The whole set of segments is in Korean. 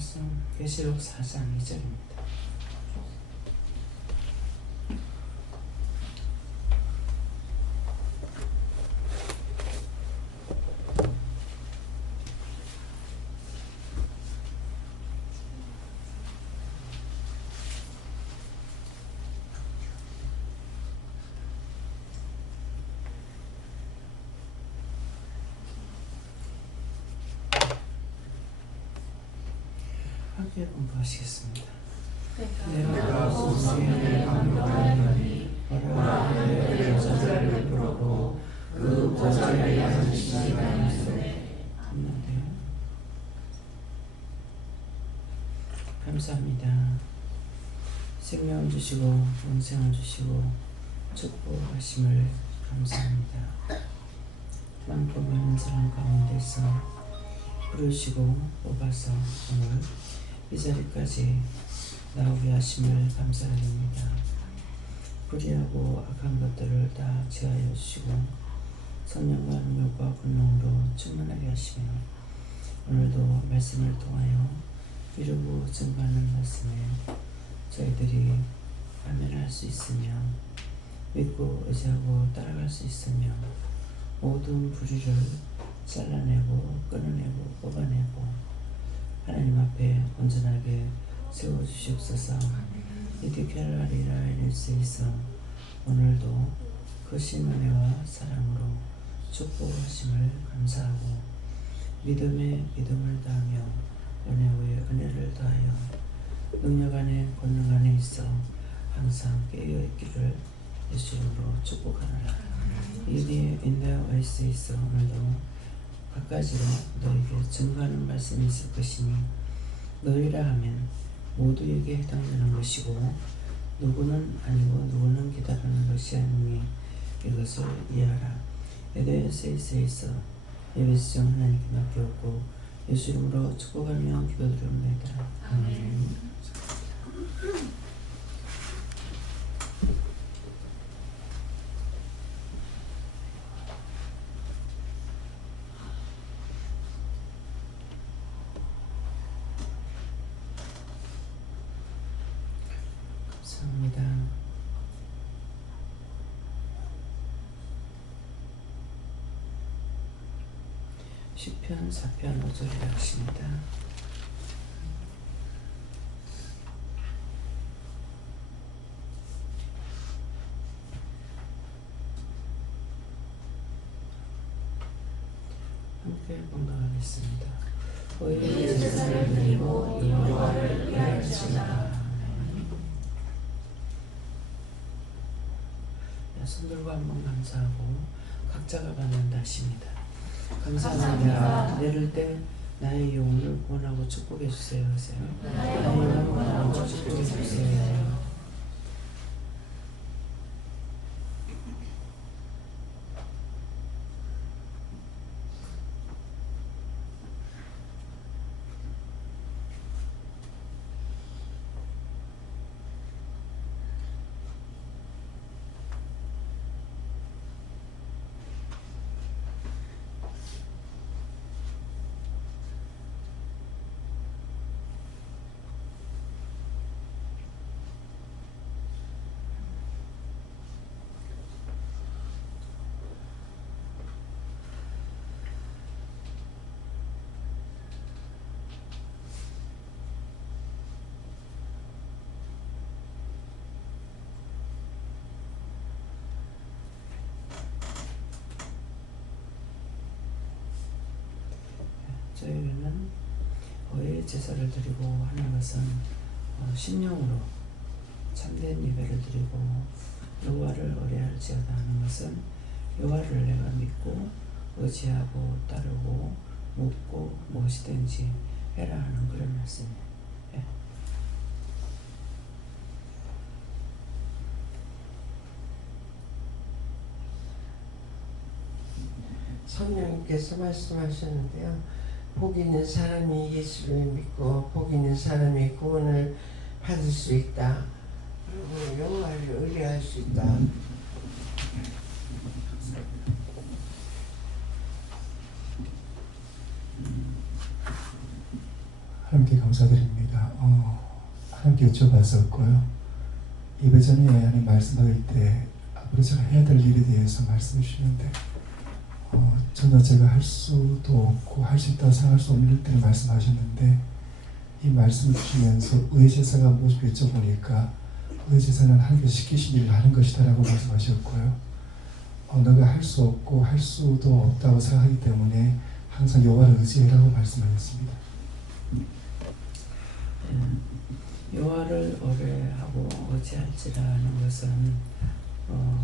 말씀 계시록 4장 2절입니다. 함께 공부하시겠습니다. 내가 소수의 강력하니 보라 저자를 부르고 그 보좌에 앉으시니가 있는데요. 감사합니다. 생명을 주시고 영생을 주시고 축복하심을 감사합니다. 많고 많은 사람 가운데서 부르시고 뽑아서 오늘 이 자리까지 나오게 하심을 감사드립니다. 불의하고 악한 것들을 다 제하여 주시고 성령과 능력과 권능으로 충만하게 하시며 오늘도 말씀을 통하여 이루고 증거하는 말씀에 저희들이 아멘할 수 있으며 믿고 의지하고 따라갈 수 있으며 모든 불의를 잘라내고 끊어내고 뽑아내고 하나님 앞에 온전하게 세워주시옵소서. 이디켈라리라 일수 있어 오늘도 그 신은혜와 사랑으로 축복하심을 감사하고 믿음에 믿음을 다하며 은혜 위에 은혜를 다하여 능력 안에 권능 안에 있어 항상 깨어있기를 예수 이름으로 축복하노라. 이리 인내와 있어 있어 오늘도 갖가지로 너에게 증거하는 말씀이 있을 것이니 너희라 하면 모두에게 해당되는 것이고 누구는 아니고 누구는 기다리는 것이 아니니 이것을 이해하라. 에베소서에 있어 예배성 하나님께 맡겼고 예수 이름으로 축복하며 기도드립니다. 아멘. 감사합니다. 시편 4편 5절이라 하십니다. 함께 봉독하겠습니다. 의의 제사를 드리고 여호와를 의뢰할지어다. 손들고 한번 감사하고 각자가 받는다 하십니다. 감사합니다. 내릴 때 나의 영혼을 구원하고 축복해 주세요. 나의 영혼을 구원하고 축복해 주세요. 저희는 의의 제사를 드리고 하는 것은 심령으로 참된 예배를 드리고 여호와를 의뢰할지어다 하는 것은 여호와를 내가 믿고 의지하고 따르고 묻고 무엇이든지 해라 하는 그런 말씀이에요. 예. 성령님께서 말씀하셨는데요. 복 있는 사람이 예수를 믿고 복 있는 사람이 구원을 받을 수 있다. 그리고 여호와를 의뢰할 수 있다. 하나님께 감사드립니다. 하나님께 여쭤봤었고요. 예배 전에 하나님 말씀드릴 때 앞으로 제가 해야 될 일에 대해서 말씀해 주시는데 전혀 제가 할 수도 없고 할 수 있다고 생각할 수 없는 일들을 말씀하셨는데 이 말씀을 주시면서 의제사가 무엇을 여쭤보니까 의제사는 하나님께서 시키신 일을 하는 것이다 라고 말씀하셨고요. 너가 할 수 없고 할 수도 없다고 생각하기 때문에 항상 여호와를 의지해라고 말씀하셨습니다. 여호와를 오래하고 의지할지라는 것은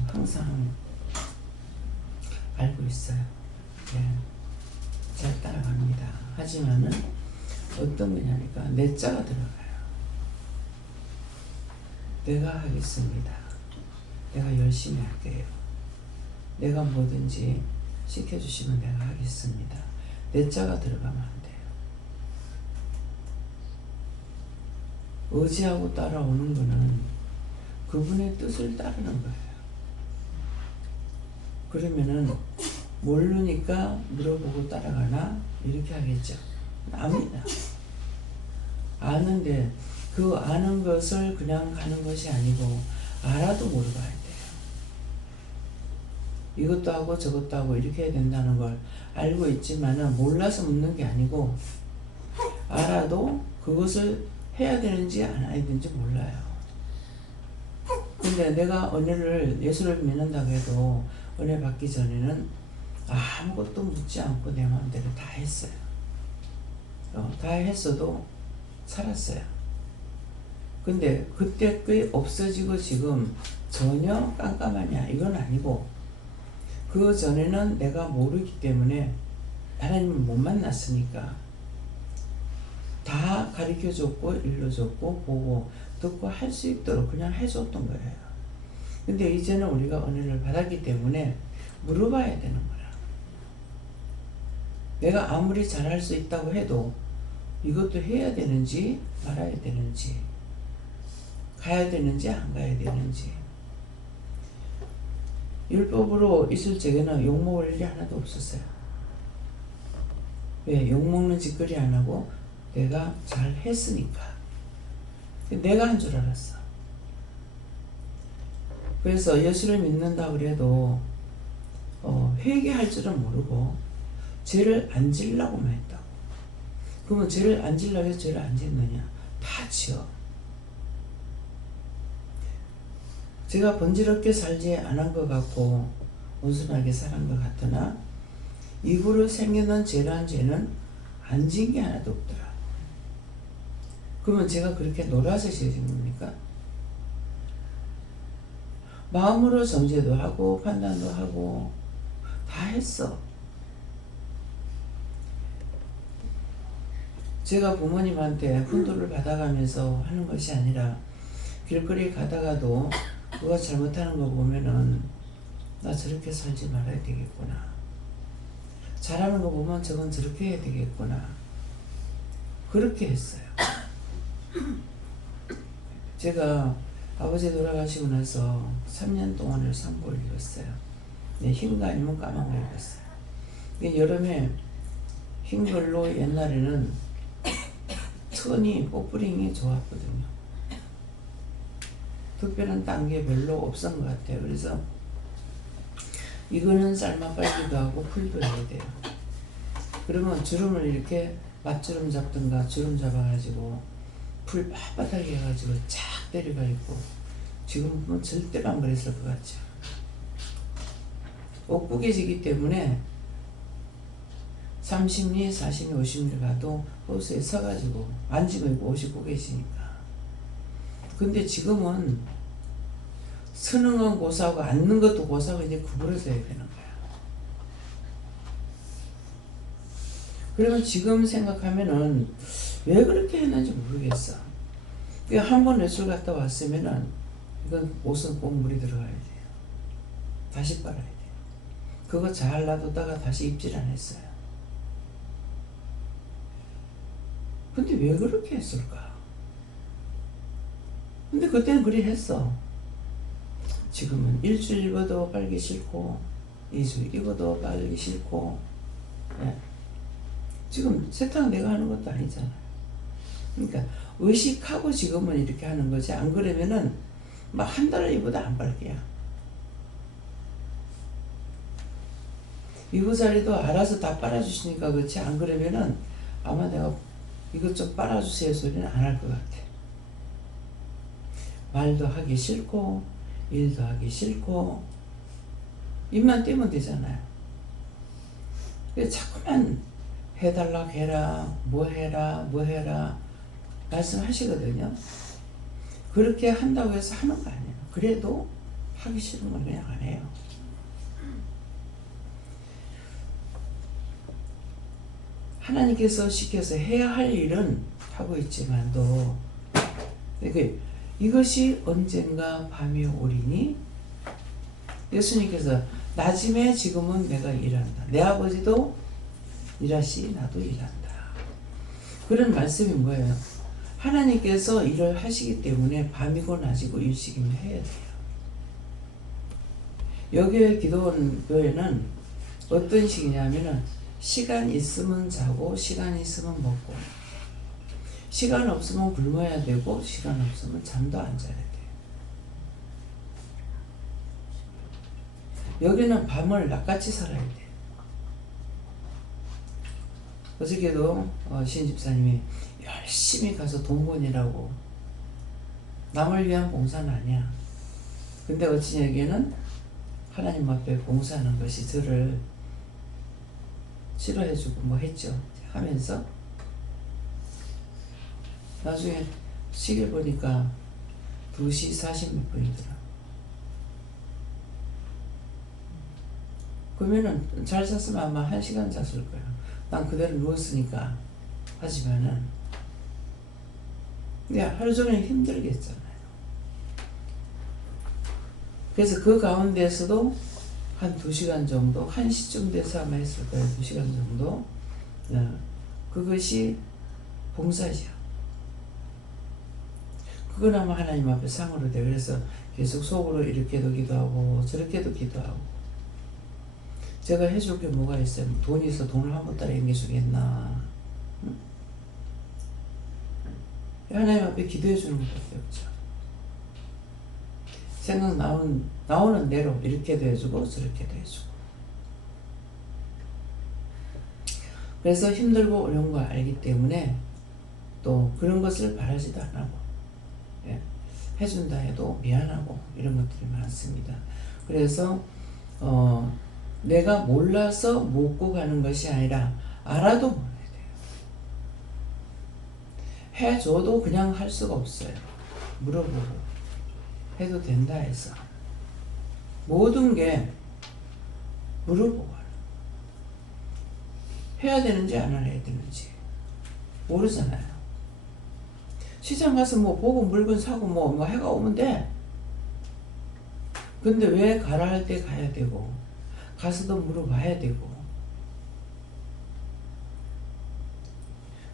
항상 알고 있어요. 네, 잘 따라갑니다. 하지만은 어떤 거냐니까 내자가 들어가요. 내가 하겠습니다. 내가 열심히 할게요. 내가 뭐든지 시켜주시면 내가 하겠습니다. 내자가 들어가면 안 돼요. 의지하고 따라오는 거는 그분의 뜻을 따르는 거예요. 그러면은 모르니까 물어보고 따라가나? 이렇게 하겠죠. 압니다. 아는데 그 아는 것을 그냥 가는 것이 아니고 알아도 물어봐야 돼요. 이것도 하고 저것도 하고 이렇게 해야 된다는 걸 알고 있지만은 몰라서 묻는 게 아니고 알아도 그것을 해야 되는지 안 해야 되는지 몰라요. 근데 내가 은혜를 예수를 믿는다고 해도 은혜 받기 전에는 아무것도 묻지 않고 내 마음대로 다 했어요. 다 했어도 살았어요. 근데 그때 꽤 없어지고 지금 전혀 깜깜하냐 이건 아니고 그 전에는 내가 모르기 때문에 하나님을 못 만났으니까 다 가르쳐줬고 일러줬고 보고 듣고 할 수 있도록 그냥 해줬던 거예요. 근데 이제는 우리가 은혜를 받았기 때문에 물어봐야 되는 거야. 내가 아무리 잘할 수 있다고 해도 이것도 해야 되는지 말아야 되는지 가야 되는지 안 가야 되는지. 율법으로 있을 적에는 욕먹을 일이 하나도 없었어요. 왜? 욕먹는 짓거리 안 하고 내가 잘 했으니까. 내가 한 줄 알았어. 그래서 예수를 믿는다 그래도 회개할 줄은 모르고 죄를 안 지으려고만 했다고. 그러면 죄를 안 지으려고 해서 죄를 안 짓느냐? 다 지어. 제가 번지럽게 살지 않은 것 같고 온순하게 살은 것 같으나 입으로 생겨난 죄란 죄는 안 지은 게 하나도 없더라. 그러면 제가 그렇게 놀아서 지은 겁니까? 마음으로 정죄도 하고 판단도 하고 다 했어. 제가 부모님한테 훈도를 받아가면서 하는 것이 아니라 길거리 가다가도 누가 잘못하는 거 보면은 나 저렇게 살지 말아야 되겠구나. 잘하는 거 보면 저건 저렇게 해야 되겠구나. 그렇게 했어요. 제가 아버지 돌아가시고 나서 3년 동안을 산보를 읽었어요. 흰거 아니면 까만 거 읽었어요. 여름에 흰 걸로 옛날에는 턴이 뽀뿌링이 좋았거든요. 특별한 단계 별로 없었던 것 같아요. 그래서 이거는 삶아 빨기도 하고 풀도 해야 돼요. 그러면 주름을 이렇게 맞주름 잡든가 주름 잡아가지고 풀 빳빳하게 해가지고 착 때려가 있고 지금 보면 절대로 안 그랬을 것 같죠. 옷 구겨지기 때문에 30리, 40리, 50리 가도 호수에 서가지고 앉으면 있고 옷이 구겨지니까. 근데 지금은 서는 건 고사하고 앉는 것도 고사하고 이제 구부러져야 되는 거야. 그러면 지금 생각하면은 왜 그렇게 했는지 모르겠어. 한 번 외출 갔다 왔으면은 이건 옷은 꼭 물이 들어가야 돼요. 다시 빨아야 돼요. 그거 잘 놔뒀다가 다시 입질 안 했어요. 근데 왜 그렇게 했을까? 근데 그때는 그리 했어. 지금은 일주일 입어도 빨기 싫고 2주 입어도 빨기 싫고. 네. 지금 세탁 내가 하는 것도 아니잖아. 그러니까 의식하고 지금은 이렇게 하는 거지. 안 그러면은 막 한 달을 입어도 안 빨게야. 이부자리도 알아서 다 빨아주시니까 그렇지. 안 그러면은 아마 내가 이것 좀 빨아주세요 소리는 안 할 것 같아. 말도 하기 싫고 일도 하기 싫고 입만 떼면 되잖아요. 그래서 자꾸만 해달라고 해라, 뭐 해라 말씀하시거든요. 그렇게 한다고 해서 하는 거 아니에요. 그래도 하기 싫은 건 그냥 안 해요. 하나님께서 시켜서 해야 할 일은 하고 있지만도 이것이 언젠가 밤이 오리니 예수님께서 낮임에 지금은 내가 일한다. 내 아버지도 일하시 나도 일한다. 그런 말씀이 뭐예요? 하나님께서 일을 하시기 때문에 밤이고 낮이고 일식이면 해야 돼요. 여기에 기도원 교회는 어떤 식이냐면은 시간 있으면 자고 시간 있으면 먹고 시간 없으면 굶어야 되고 시간 없으면 잠도 안 자야 돼요. 여기는 밤을 낚같이 살아야 돼요. 어저께도 신집사님이 열심히 가서 돈 버니라고 남을 위한 봉사는 아니야. 근데 어찌 여기에는 하나님 앞에 봉사하는 것이 저를 치료해주고 뭐 했죠. 하면서 나중에 시계 보니까 2시 40몇 분이더라. 그러면은 잘 잤으면 아마 1시간 잤을 거야. 난 그대로 누웠으니까. 하지만은 하루 종일 힘들겠잖아요. 그래서 그 가운데서도 한 2시간 정도, 1시쯤 돼서 아마 했을 거예요. 2시간 정도. 그것이 봉사죠. 그건 아마 하나님 앞에 상으로 돼. 그래서 계속 속으로 이렇게도 기도하고 저렇게도 기도하고. 제가 해줄 게 뭐가 있어요? 돈이 있어 돈을 한 번 따라 앵겨주겠나? 응? 하나님 앞에 기도해 주는 것밖에 없죠. 생각 나오는 대로 이렇게도 해주고 저렇게도 해주고. 그래서 힘들고 어려운 걸 알기 때문에 또 그런 것을 바라지도 안 하고 해준다 해도 미안하고 이런 것들이 많습니다. 그래서 내가 몰라서 묻고 가는 것이 아니라 알아도 몰라야 돼요. 해줘도 그냥 할 수가 없어요. 물어보고 해도 된다 해서 모든 게 물어보고 해야 되는지 안 해야 되는지 모르잖아요. 시장 가서 뭐 보고 물건 사고 뭐 해가 오면 돼. 근데 왜 가라 할 때 가야 되고 가서도 물어봐야 되고.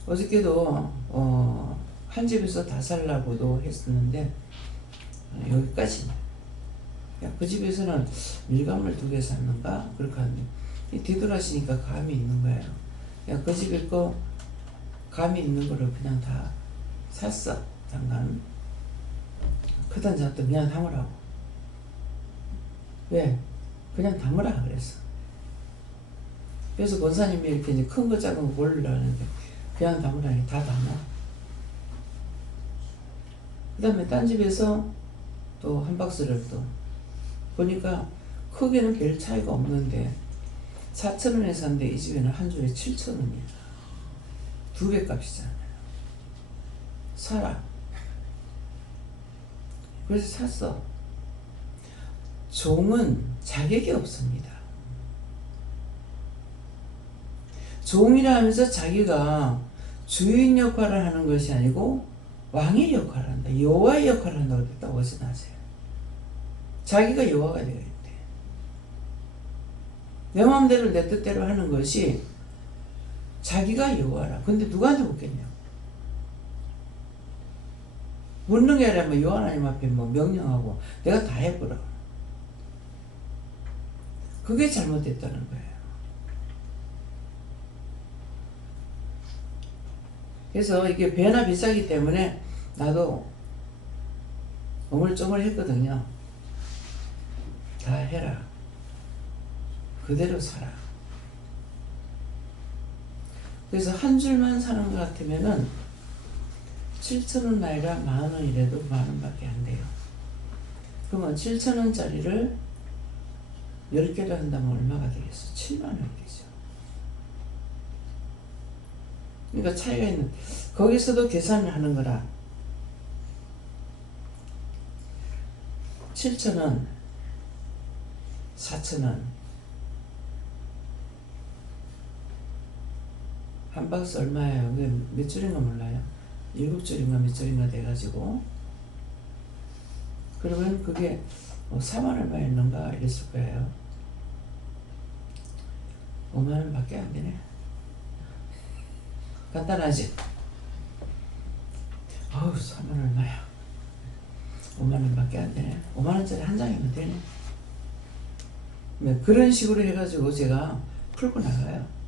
어저께도 한 집에서 다 살라고도 했었는데 여기까지. 그 집에서는 밀감을 2개 샀는가 그렇게 하는데 뒤돌아시니까 감이 있는 거예요. 그 집에 거 감이 있는 거를 그냥 다 샀어. 잠깐 크든 작든 그냥 담으라고. 왜? 그냥 담으라 그랬어. 그래서 권사님이 이렇게 이제 큰 거 작은 거 고르라는데 그냥 담으라니 다 담아. 그 다음에 딴 집에서 또 한 박스를 또 보니까 크기는 별 차이가 없는데 4,000원에 샀는데 이 집에는 한 줄에 7,000원이야. 2배 값이잖아요. 사라. 그래서 샀어. 종은 자격이 없습니다. 종이라 하면서 자기가 주인 역할을 하는 것이 아니고 왕의 역할을 한다. 여호와의 역할을 한다고 그랬다고 어디서 나세요? 자기가 여호와가 되어야 돼. 내 마음대로 내 뜻대로 하는 것이 자기가 여호와라. 근데 누구한테 묻겠냐? 묻는 게 아니라 여호와 하나님 앞에 명령하고 내가 다 해보라. 그게 잘못됐다는 거예요. 그래서 이게 배나 비싸기 때문에 나도 오물조물했거든요. 다 해라. 그대로 살아. 그래서 한 줄만 사는 것 같으면은 7,000원 아니라 10,000원이라도 10,000원밖에 안 돼요. 그러면 7,000원짜리를 10개를 한다면 얼마가 되겠어? 7만 원 되죠. 그러니까 차이가 있는, 거기서도 계산을 하는 거라. 7,000원, 4,000원. 한 박스 얼마예요? 몇 줄인가 몰라요? 7줄인가 몇 줄인가 돼가지고. 그러면 그게 4만 얼마였는가 이랬을 거예요. 5만 원 밖에 안 되네. 간단하지? 어우, 4만 얼마야. 5만 원 밖에 안 되네. 5만 원짜리 한 장이면 되네. 그런 식으로 해가지고 제가 풀고 나가요.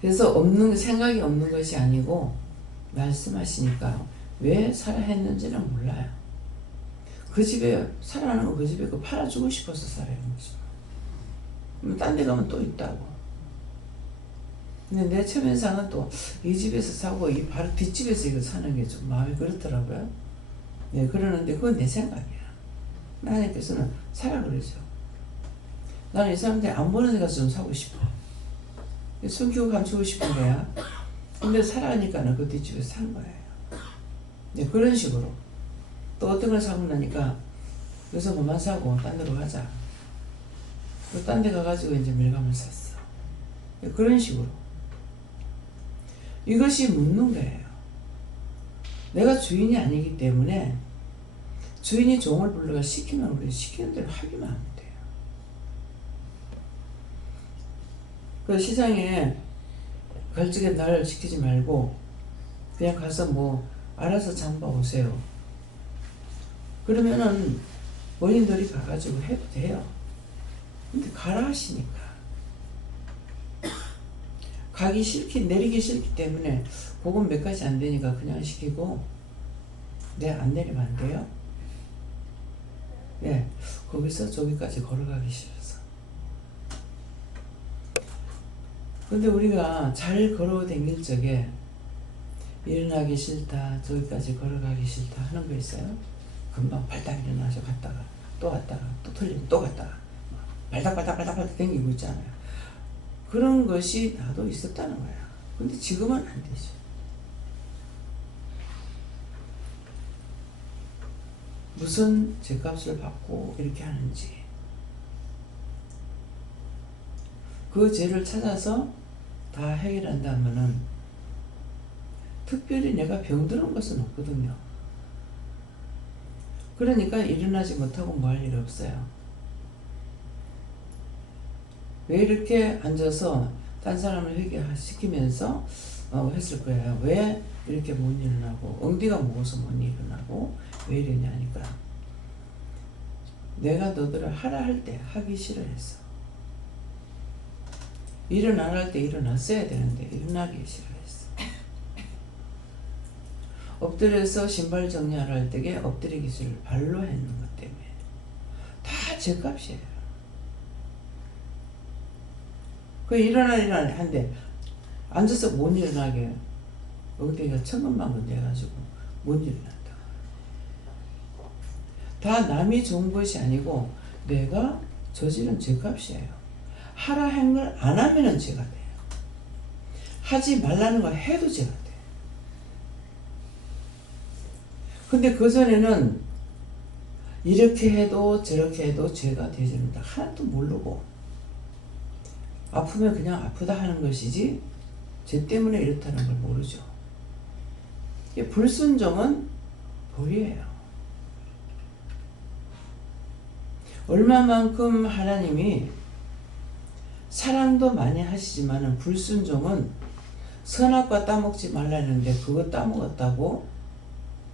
그래서 생각이 없는 것이 아니고 말씀하시니까 왜 살아했는지는 몰라요. 그 집에 살아나는 거, 그 집에 그 팔아주고 싶어서 살아있는 거죠. 딴 데 가면 또 있다고. 근데 내 체면상은 또 이 집에서 사고 이 바로 뒷집에서 이거 사는 게 좀 마음이 그렇더라고요. 네, 그러는데 그건 내 생각이야. 하나님께서는 사라 그러죠. 나는 이 사람들이 안 보는 데 가서 좀 사고 싶어. 숨기고 감추고 싶은 거야. 근데 살아가니까는 그 뒷집에서 산 거예요. 네, 그런 식으로. 또 어떤 걸 사고 나니까 여기서 그만 사고 딴 데로 가자. 또 딴 데 가가지고 이제 밀감을 샀어. 네, 그런 식으로. 이것이 묻는 거예요. 내가 주인이 아니기 때문에 주인이 종을 불러가 시키면 우리 시키는 대로 하기만 하면 돼요. 그 시장에 갈증에 날 시키지 말고 그냥 가서 뭐 알아서 장봐 오세요. 그러면은 본인들이 가가지고 해도 돼요. 근데 가라 하시니까. 가기 싫기, 내리기 싫기 때문에 그건 몇 가지 안 되니까 그냥 시키고 네, 안 내리면 안 돼요? 네, 거기서 저기까지 걸어가기 싫어서. 근데 우리가 잘 걸어 다닐 적에 일어나기 싫다, 저기까지 걸어가기 싫다 하는 거 있어요? 금방 발딱 일어나서 갔다가 또 왔다가 또 틀리면 또 갔다가 발딱 댕기고 있잖아요. 그런 것이 나도 있었다는 거야. 근데 지금은 안 되죠. 무슨 죄값을 받고 이렇게 하는지 그 죄를 찾아서 다 해결한다면은 특별히 내가 병들은 것은 없거든요. 그러니까 일어나지 못하고 뭐 할 일 없어요. 왜 이렇게 앉아서 딴 사람을 회개시키면서 했을 거예요. 왜 이렇게 못 일어나고 엉디가 무거워서 못 일어나고 왜 이러냐니까 내가 너들을 하라 할 때 하기 싫어했어. 일어나라 할 때 일어났어야 되는데 일어나기 싫어했어. 엎드려서 신발 정리하라 할 때에 엎드리기 싫을 발로 했는 것 때문에 다 죄값이에요. 그 일어나 한데 앉아서 못 일어나게 엉덩이가 천근만근 돼가지고 못 일어난다. 다 남이 좋은 것이 아니고 내가 저지른 죄값이에요. 하라 한 걸 안 하면은 죄가 돼요. 하지 말라는 걸 해도 죄가 돼요. 근데 그 전에는 이렇게 해도 저렇게 해도 죄가 되지는다. 하나도 모르고 아프면 그냥 아프다 하는 것이지 죄 때문에 이렇다는 걸 모르죠. 불순종은 벌이에요. 얼마만큼 하나님이 사랑도 많이 하시지만 불순종은 선악과 따먹지 말라 했는데 그거 따먹었다고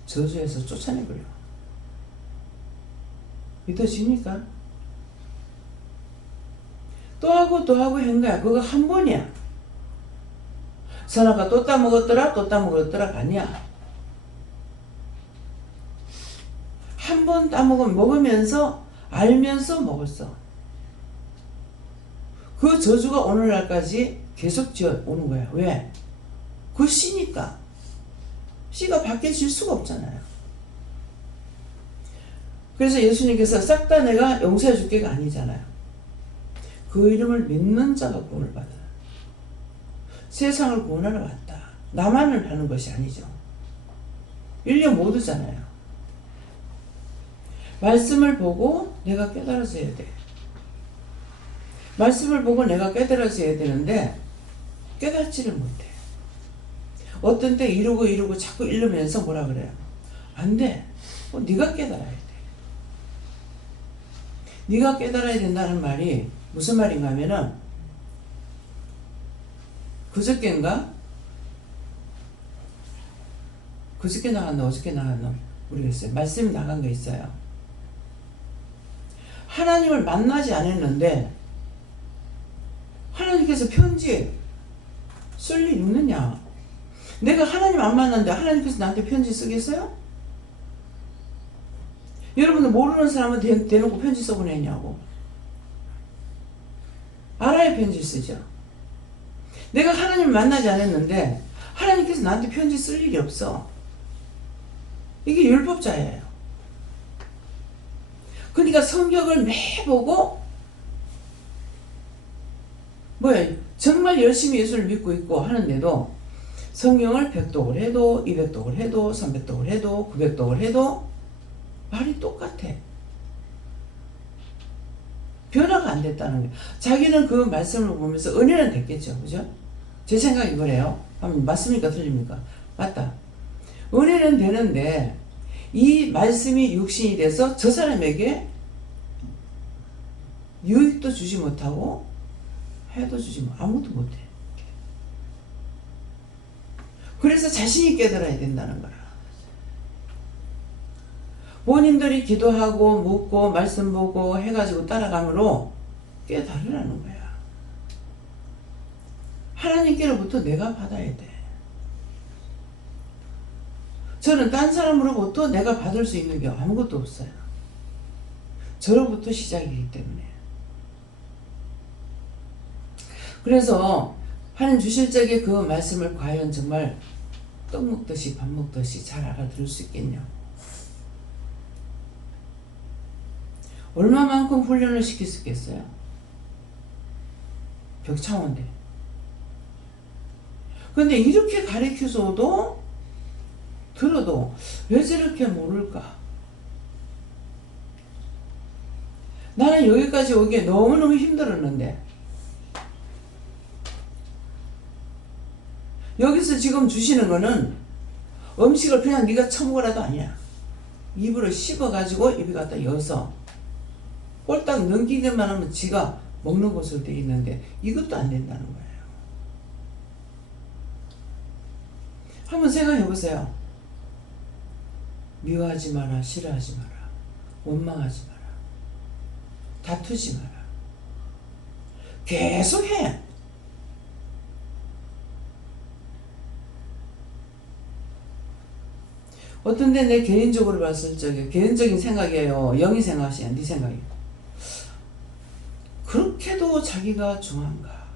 저주해서 쫓아내버려. 믿어집니까? 또 하고 한 거야. 그거 한 번이야. 선아가 또 따먹었더라 또 따먹었더라가 아니야. 한 번 먹으면서 알면서 먹었어. 그 저주가 오늘날까지 계속 지어오는 거야. 왜? 그 씨니까. 씨가 바뀌어질 수가 없잖아요. 그래서 예수님께서 싹 다 내가 용서해 줄게가 아니잖아요. 그 이름을 믿는 자가 구원을 받아. 세상을 구원하러 왔다. 나만을 하는 것이 아니죠. 인류 모두잖아요. 말씀을 보고 내가 깨달아져야 돼. 말씀을 보고 내가 깨달아져야 되는데 깨닫지를 못해. 어떤 때 이루고 자꾸 이러면서 뭐라 그래요? 안 돼. 네가 깨달아야 돼. 네가 깨달아야 된다는 말이 무슨 말인가 하면은 그저께인가? 그저께 나갔나 어저께 나갔나 모르겠어요. 말씀이 나간 거 있어요. 하나님을 만나지 않았는데 하나님께서 편지 쓸 일 있느냐? 내가 하나님 안 만났는데 하나님께서 나한테 편지 쓰겠어요? 여러분들 모르는 사람은 대놓고 편지 써보내냐고. 알아야 편지 쓰죠. 내가 하나님을 만나지 않았는데 하나님께서 나한테 편지 쓸 일이 없어. 이게 율법자예요. 그러니까 성경을 매 보고 뭐야 정말 열심히 예수를 믿고 있고 하는데도 성경을 100독을 해도 200독을 해도 300독을 해도 900독을 해도 말이 똑같아. 변화가 안 됐다는 거예요. 자기는 그 말씀을 보면서 은혜는 됐겠죠. 그죠? 제 생각이 그래요. 맞습니까? 틀립니까? 맞다. 은혜는 되는데 이 말씀이 육신이 돼서 저 사람에게 유익도 주지 못하고 해도 주지 못, 아무것도 못해. 그래서 자신이 깨달아야 된다는 거라. 본인들이 기도하고 묻고 말씀 보고 해가지고 따라가므로 깨달으라는 거야. 하나님께로부터 내가 받아야 돼. 저는 딴 사람으로부터 내가 받을 수 있는 게 아무것도 없어요. 저로부터 시작이기 때문에. 그래서 하나님 주실 적에 그 말씀을 과연 정말 떡 먹듯이 밥 먹듯이 잘 알아들을 수 있겠냐. 얼마만큼 훈련을 시킬 수 있겠어요? 벽창원데. 근데 이렇게 가르쳐줘도 들어도 왜 저렇게 모를까? 나는 여기까지 오기에 너무너무 힘들었는데 여기서 지금 주시는 거는 음식을 그냥 네가 처먹으라도 아니야. 입으로 씹어가지고 입에 갖다 여서 꼴딱 넘기기만 하면 지가 먹는 것으로 되어 있는데 이것도 안 된다는 거예요. 한번 생각해 보세요. 미워하지 마라, 싫어하지 마라, 원망하지 마라, 다투지 마라. 계속 해. 어떤 데 내 개인적으로 봤을 적에 개인적인 생각이에요. 영이 생각이야. 네 생각이야. 그렇게도 자기가 중한가.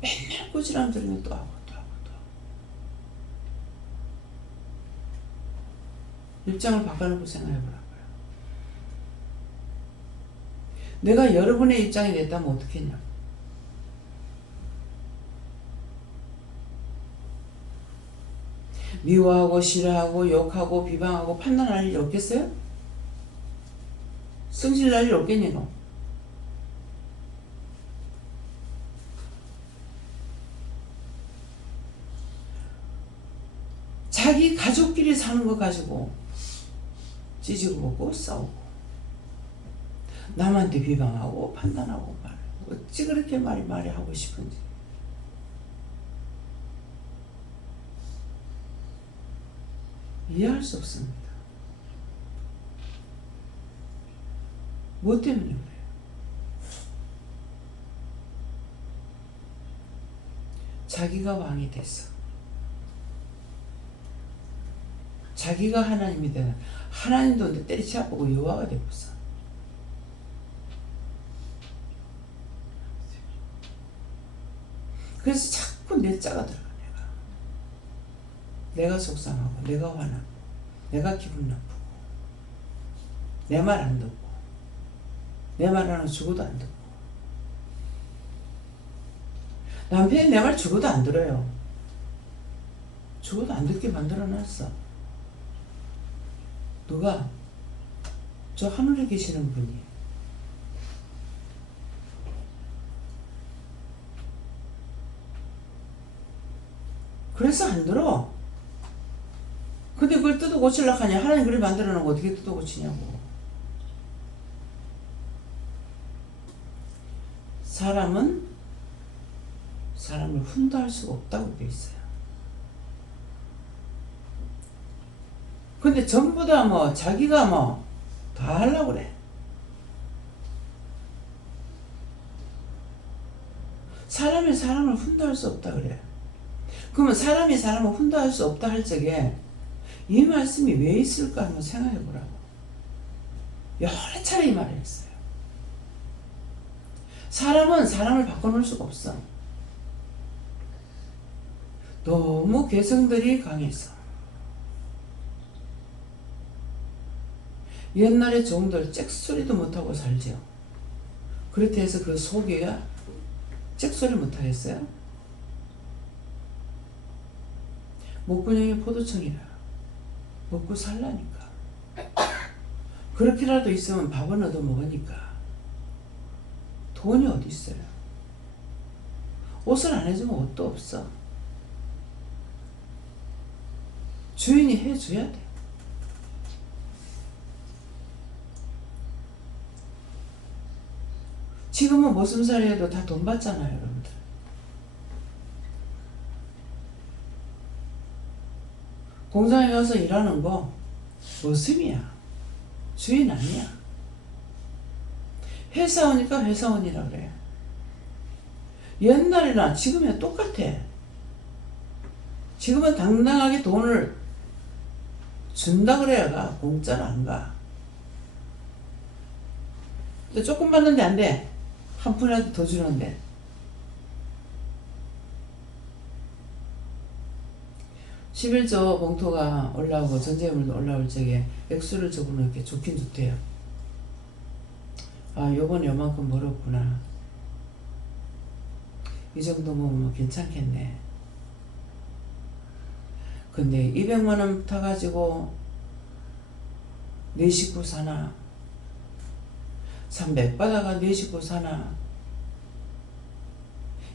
맨날 꾸지람들이면 또 하고 또 하고 또 하고. 입장을 바꿔놓고 생각해보라고요. 내가 여러분의 입장이 됐다면 어떻게 했냐. 미워하고 싫어하고 욕하고 비방하고 판단할 일이 없겠어요? 성질날 일 없겠냐고. 자기 가족끼리 사는 거 가지고 찌지고 먹고 싸우고 남한테 비방하고 판단하고 말하고 어찌 그렇게 말이 하고 싶은지. 이해할 수 없습니다. 뭐 때문에 그래요? 자기가 왕이 됐어. 자기가 하나님이 되는, 하나님도 때리치아보고 여호와가 되었어. 그래서 자꾸 내 자가 들어가. 내가 속상하고, 내가 화나고, 내가 기분 나쁘고, 내 말 안 듣고, 내 말 하나 죽어도 안 듣고. 남편이 내 말 죽어도 안 들어요. 죽어도 안 듣게 만들어놨어. 누가? 저 하늘에 계시는 분이. 그래서 안 들어. 근데 그걸 뜯어 고치려고 하냐? 하나님 그렇게 만들어 놓은 거 어떻게 뜯어 고치냐고. 사람은 사람을 훈도할 수가 없다고 되어 있어요. 근데 전부 다 뭐 자기가 뭐 다 하려고 그래. 사람이 사람을 훈도할 수 없다 그래. 그러면 사람이 사람을 훈도할 수 없다 할 적에 이 말씀이 왜 있을까 한번 생각해 보라고. 여러 차례 이 말을 했어요. 사람은 사람을 바꿔놓을 수가 없어. 너무 개성들이 강해서. 옛날에 종들 짹소리도 못하고 살죠. 그렇다 해서 그 속이가 짹소리 못하겠어요? 목구멍이 포도청이라 먹고 살라니까. 그렇게라도 있으면 밥은 얻어 먹으니까. 돈이 어디 있어요? 옷을 안 해주면 옷도 없어. 주인이 해줘야 돼. 지금은 모슴살이 해도 다 돈 받잖아요, 여러분들. 공장에 가서 일하는 거 모습이야. 주인 아니야. 회사원이니까 회사원이라 그래. 옛날이나 지금이랑 똑같아. 지금은 당당하게 돈을 준다 그래야 가. 공짜로 안 가. 근데 조금 받는데 안 돼. 한 푼이라도 더 주는데. (11조) 봉투가 올라오고 전제물도 올라올 적에 액수를 적어놓게 좋긴 좋대요. 아, 요번 요만큼 벌었구나. 이 정도면 뭐 괜찮겠네. 근데 200만원 타가지고 내 식구 사나? 300 받아가 내 식구 사나?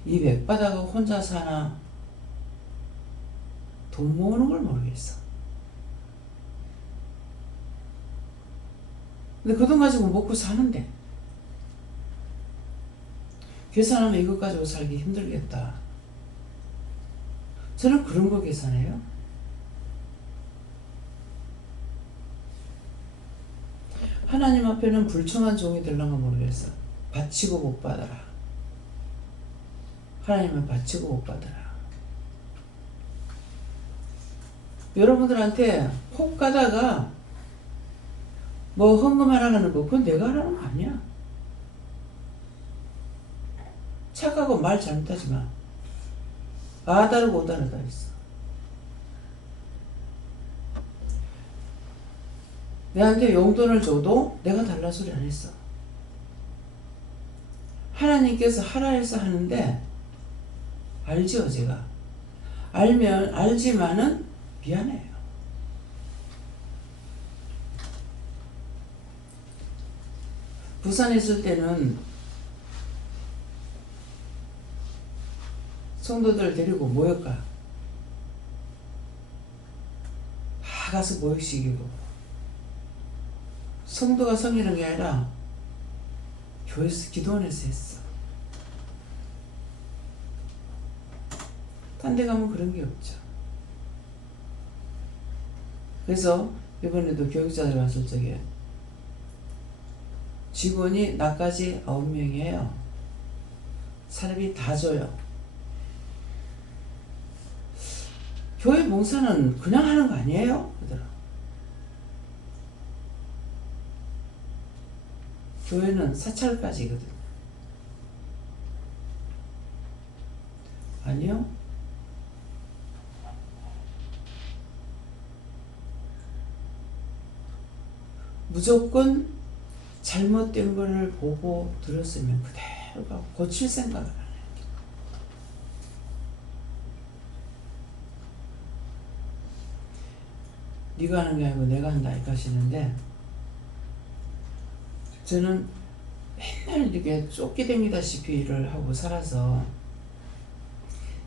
200 받아가 혼자 사나? 돈 모으는 걸 모르겠어. 근데 그 돈 가지고 먹고 사는데 계산하면 이것 가지고 살기 힘들겠다. 저는 그런 거 계산해요. 하나님 앞에는 불충한 종이 되려면 모르겠어. 바치고 못 받아라. 하나님은 바치고 못 받아라. 여러분들한테 혹 가다가 뭐 헌금하라는 거 그건 내가 하라는 거 아니야. 착하고 말 잘못하지 마. 아 다르고 오 다르다 있어. 내한테 용돈을 줘도 내가 달라 소리 안 했어. 하나님께서 하라 해서 하는데 알지요 제가. 알지만은 미안해요. 부산에 있을 때는 성도들 데리고 모였가. 다 가서 모욕시키고. 성도가 섬기는 게 아니라 교회에서 기도원에서 했어. 딴 데 가면 그런 게 없죠. 그래서 이번에도 교육자들 왔을 적에 직원이 나까지 9명이에요. 사람이 다 줘요. 교회 봉사는 그냥 하는 거 아니에요? 그러더라. 교회는 사찰까지거든요. 아니요. 무조건 잘못된 거를 보고 들었으면 그대로 가고 고칠 생각을 안 해요. 네가 하는 게 아니고 내가 한다 이렇게 하시는데, 저는 맨날 이렇게 쫓기다니다시피 일을 하고 살아서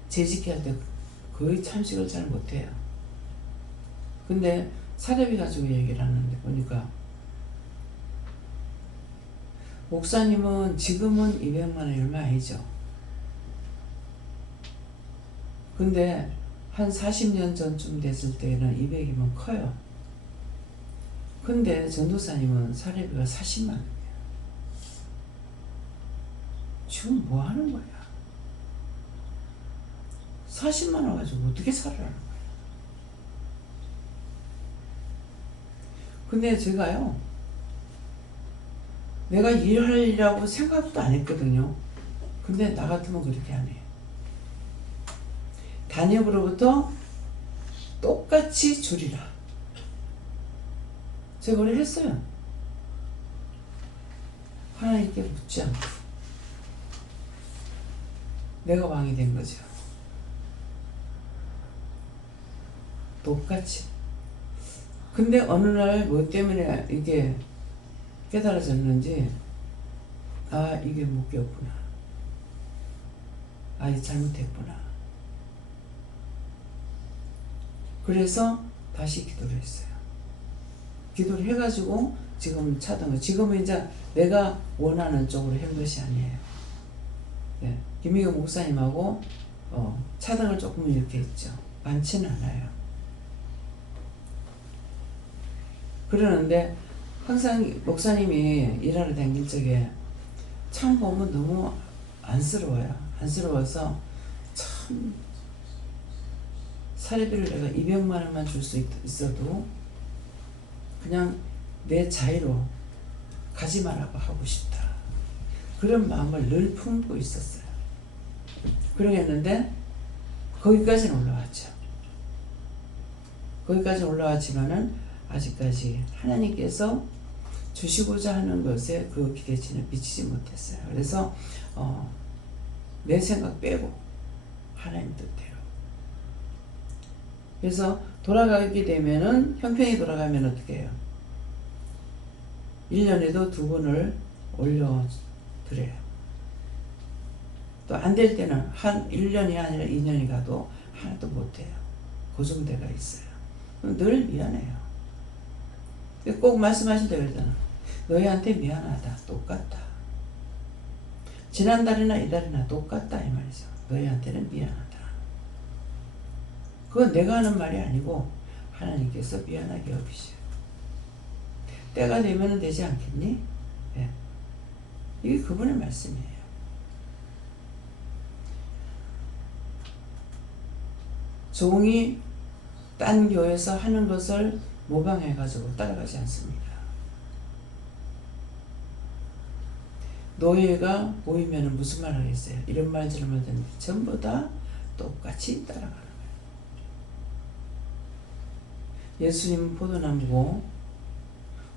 재직할 때 거의 참식을 잘 못해요. 근데 사례비 가지고 얘기를 하는데 보니까 목사님은 지금은 200만 원이 얼마 아니죠. 근데 한 40년 전쯤 됐을 때는 200이면 커요. 근데 전도사님은 사례비가 40만 원이에요. 지금 뭐 하는 거야? 40만 원 가지고 어떻게 살아라는 거야? 근데 제가요, 내가 일하려고 생각도 안 했거든요. 근데 나 같으면 그렇게 안 해요. 단역으로부터 똑같이 줄이라. 제가 그걸 했어요. 하나님께 묻지 않고. 내가 왕이 된 거죠. 똑같이. 근데 어느 날 뭐 때문에 이게 깨달아졌는지, 아, 이게 묶였구나. 아, 이게 잘못했구나. 그래서 다시 기도를 했어요. 기도를 해가지고 지금 차등을, 지금은 이제 내가 원하는 쪽으로 한 것이 아니에요. 네. 김희경 목사님하고 차등을 조금 이렇게 했죠. 많지는 않아요. 그러는데 항상 목사님이 일하러 다닐 적에 참 보면 너무 안쓰러워요. 안쓰러워서 참 사례비를 내가 200만 원만 줄 수 있어도 그냥 내 자유로 가지 말라고 하고 싶다. 그런 마음을 늘 품고 있었어요. 그러겠는데 거기까지는 올라왔죠. 거기까지 올라왔지만은 아직까지 하나님께서 주시고자 하는 것에 그 기대치는 미치지 못했어요. 그래서 내 생각 빼고 하나님 뜻대로. 그래서 돌아가게 되면은 형편이 돌아가면 어떻게 해요? 1년에도 2번을 올려드려요. 또 안 될 때는 한 1년이 아니라 2년이 가도 하나도 못해요. 고정대가 있어요. 늘 미안해요. 꼭 말씀하실 때 그러잖아. 너희한테 미안하다. 똑같다. 지난달이나 이달이나 똑같다 이 말이죠. 너희한테는 미안하다. 그건 내가 하는 말이 아니고 하나님께서 미안하게 여기셔. 때가 되면 되지 않겠니? 네. 이게 그분의 말씀이에요. 종이 딴 교회에서 하는 것을 모방해가지고 따라가지 않습니다. 노예가 모이면 무슨 말 하겠어요? 이런 말 저런 말 하는데 전부 다 똑같이 따라가는 거예요. 예수님은 포도나무고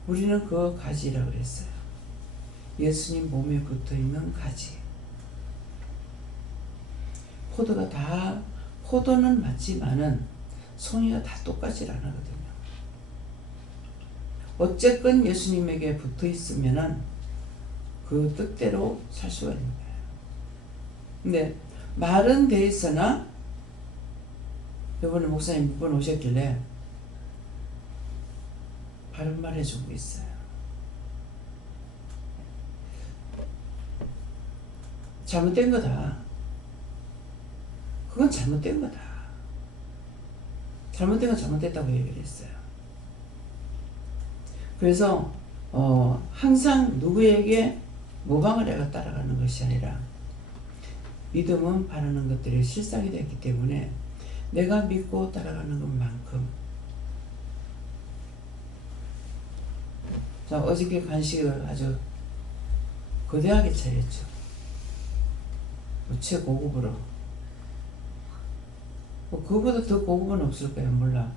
우리는 그 가지라 그랬어요. 예수님 몸에 붙어있는 가지. 포도는 맞지만은 송이가 다 똑같질 않거든요. 어쨌건 예수님에게 붙어 있으면은 그 뜻대로 살 수가 있는 거예요. 근데 말은 돼 있으나 이번에 목사님 몇 번 오셨길래 바른 말 해주고 있어요. 잘못된 거다. 그건 잘못된 거다. 잘못된 건 잘못됐다고 얘기를 했어요. 그래서 항상 누구에게 모방을 해가 따라가는 것이 아니라 믿음은 바라는 것들이 실상이 됐기 때문에 내가 믿고 따라가는 것만큼. 자, 어저께 간식을 아주 거대하게 차렸죠. 최고급으로. 그거보다 더 고급은 없을 거야. 몰라.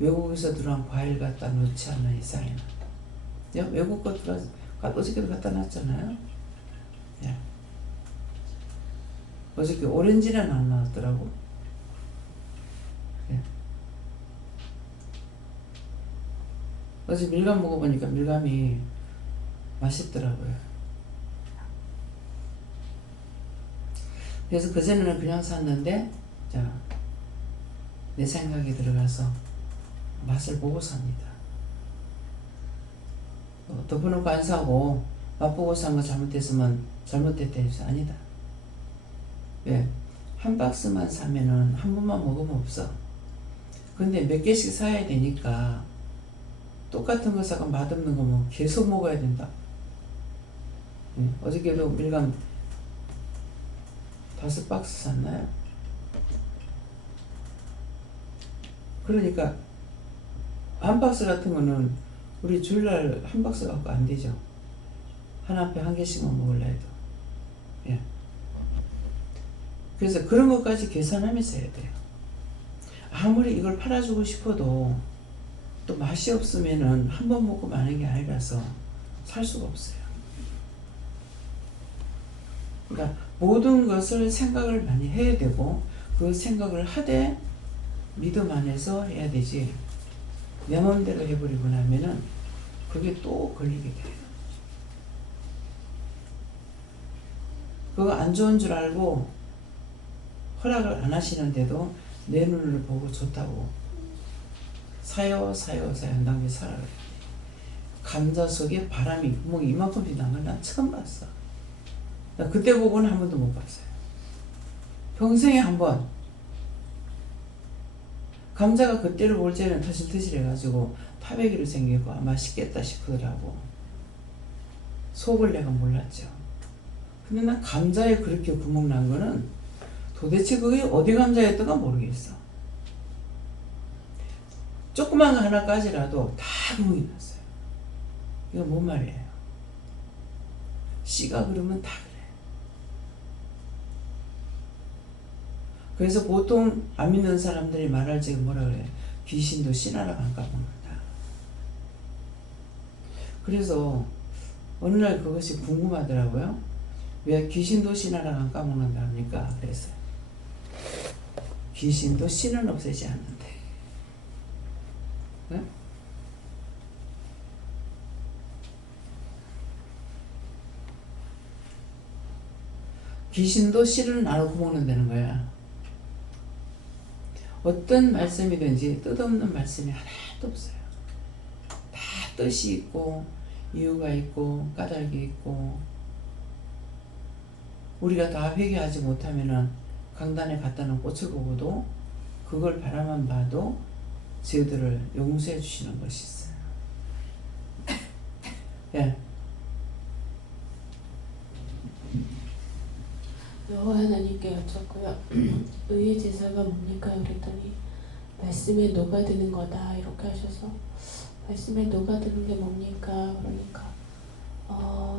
외국에서 들어온 과일 갖다 놓지 않는 이상에는. 외국 거 어저께도 갖다 놨잖아요. 예. 어저께 오렌지는 안 나왔더라고. 예. 어제 밀감 먹어보니까 밀감이 맛있더라고요. 그래서 그전에는 그냥 샀는데, 자, 내 생각에 들어가서 맛을 보고 삽니다. 덮어놓고 안 사고 맛보고 산 거 잘못됐으면 잘못됐다 해서 아니다. 왜? 한 박스만 사면은 한 번만 먹으면 없어. 근데 몇 개씩 사야 되니까 똑같은 거 사고 맛없는 거 뭐 계속 먹어야 된다. 어저께도 밀감 5박스 샀나요? 그러니까 한 박스 같은 거는 우리 주일날 한 박스 갖고 안 되죠. 하나 앞에 한 개씩만 먹으려 해도. 예. 그래서 그런 것까지 계산하면서 해야 돼요. 아무리 이걸 팔아주고 싶어도 또 맛이 없으면은 한 번 먹고 마는 게 아니라서 살 수가 없어요. 그러니까 모든 것을 생각을 많이 해야 되고 그 생각을 하되 믿음 안에서 해야 되지. 내 마음대로 해버리고 나면은 그게 또 걸리게 돼요. 그거 안 좋은 줄 알고 허락을 안 하시는데도 내 눈을 보고 좋다고 사요 난 게 살아요. 감자 속에 바람이 구멍이 이만큼씩 난 걸 난 처음 봤어. 나 그때 보고는 한 번도 못 봤어요. 평생에 한 번. 감자가 그때를 볼 때는 터실터실 해가지고 타배기로 생기고 맛있겠다 싶더라고. 속을 내가 몰랐죠. 근데 난 감자에 그렇게 구멍 난 거는 도대체 그게 어디 감자였던가 모르겠어. 조그만 거 하나까지라도 다 구멍이 났어요. 이거 뭔 말이에요? 씨가 그러면 다 그래. 그래서 보통 안 믿는 사람들이 말할 적에 뭐라 그래? 귀신도 씨나라 안 까먹는다. 그래서 어느 날 그것이 궁금하더라고요. 왜 귀신도 씨나라 안 까먹는다 합니까? 그래서 귀신도 씨는 없애지 않는데. 네? 귀신도 씨를 나눠 먹는다는 거야. 어떤 말씀이든지 뜻없는 말씀이 하나도 없어요. 다 뜻이 있고 이유가 있고 까닭이 있고 우리가 다 회개하지 못하면은 강단에 갖다 놓은 꽃을 보고도 그걸 바라만 봐도 저희들을 용서해 주시는 것이 있어요. 예. 여호와 하나님께 여쭙고요. 의의 제사가 뭡니까? 그랬더니 말씀에 녹아드는 거다 이렇게 하셔서 말씀에 녹아드는 게 뭡니까? 그러니까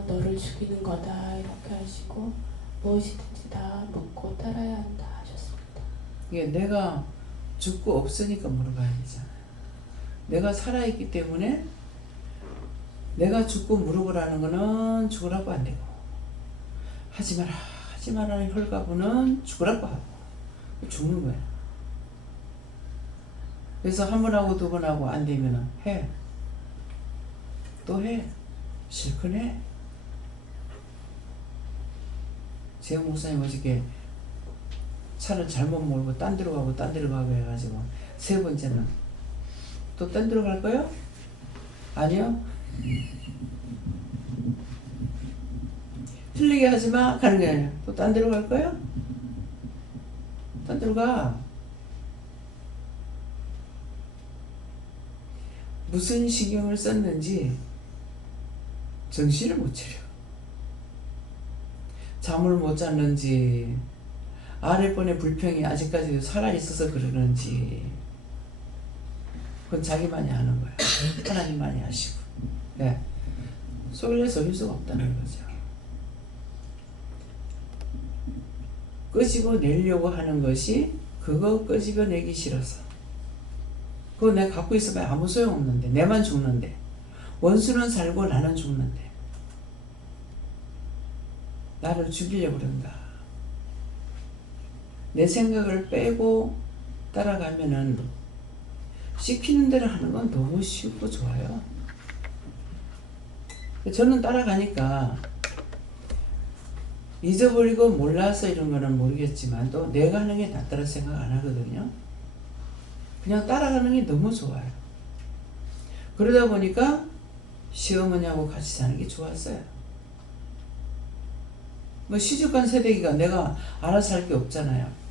너를 죽이는 거다 이렇게 하시고 무엇이든지 다 묻고 따라야 한다 하셨습니다. 이게 내가 죽고 없으니까 물어봐야 되잖아요. 내가 살아있기 때문에 내가 죽고 물어보라는 거는 죽으라고 안 되고 하지 마라 혈가부는 죽으라고 하고 죽는 거야. 그래서 한 번 하고 두 번 하고 안 되면은 해. 또 해. 실컷 해. 재영 목사님 어저께 차를 잘못 몰고 딴 데로 가고 딴 데로 가고 해가지고 세 번째는 또 딴 데로 갈 거요? 아니요. 틀리게 하지 마 가는 게 아니야. 또 딴 데로 갈 거야? 딴 데로 가. 무슨 신경을 썼는지 정신을 못 차려. 잠을 못 잤는지 아랫번의 불평이 아직까지도 살아있어서 그러는지 그건 자기만이 아는 거야. 하나님만이 아시고. 네. 속일 수가 없다는 거죠. 끄집어 내려고 하는 것이 그거 끄집어 내기 싫어서. 그거 내가 갖고 있으면 아무 소용없는데 내만 죽는데 원수는 살고 나는 죽는데 나를 죽이려고 그런다. 내 생각을 빼고 따라가면은 시키는 대로 하는 건 너무 쉽고 좋아요. 저는 따라가니까 잊어버리고 몰라서 이런 거는 모르겠지만 또 내가 하는 게 낫다고 생각 안 하거든요. 그냥 따라가는 게 너무 좋아요. 그러다 보니까 시어머니하고 같이 사는 게 좋았어요. 뭐 시집간 새내기가 내가 알아서 할 게 없잖아요.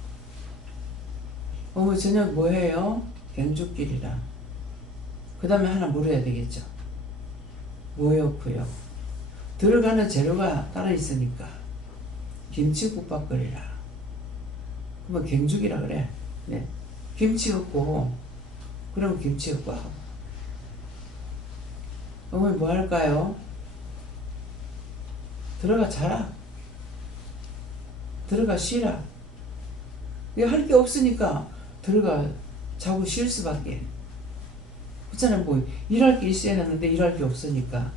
어머 저녁 뭐 해요? 경주길이라. 그 다음에 하나 물어야 되겠죠. 뭐요 그요? 들어가는 재료가 따로 있으니까 김치국밥 끓이라. 그러면 경죽이라 그래. 네. 김치 없고 그러면 김치 없고 하고. 어머니 뭐 할까요? 들어가 자라. 들어가 쉬라. 이거 할 게 없으니까 들어가 자고 쉴 수밖에. 그렇잖아요. 뭐 일할 게 있어야 하는데 일할 게 없으니까.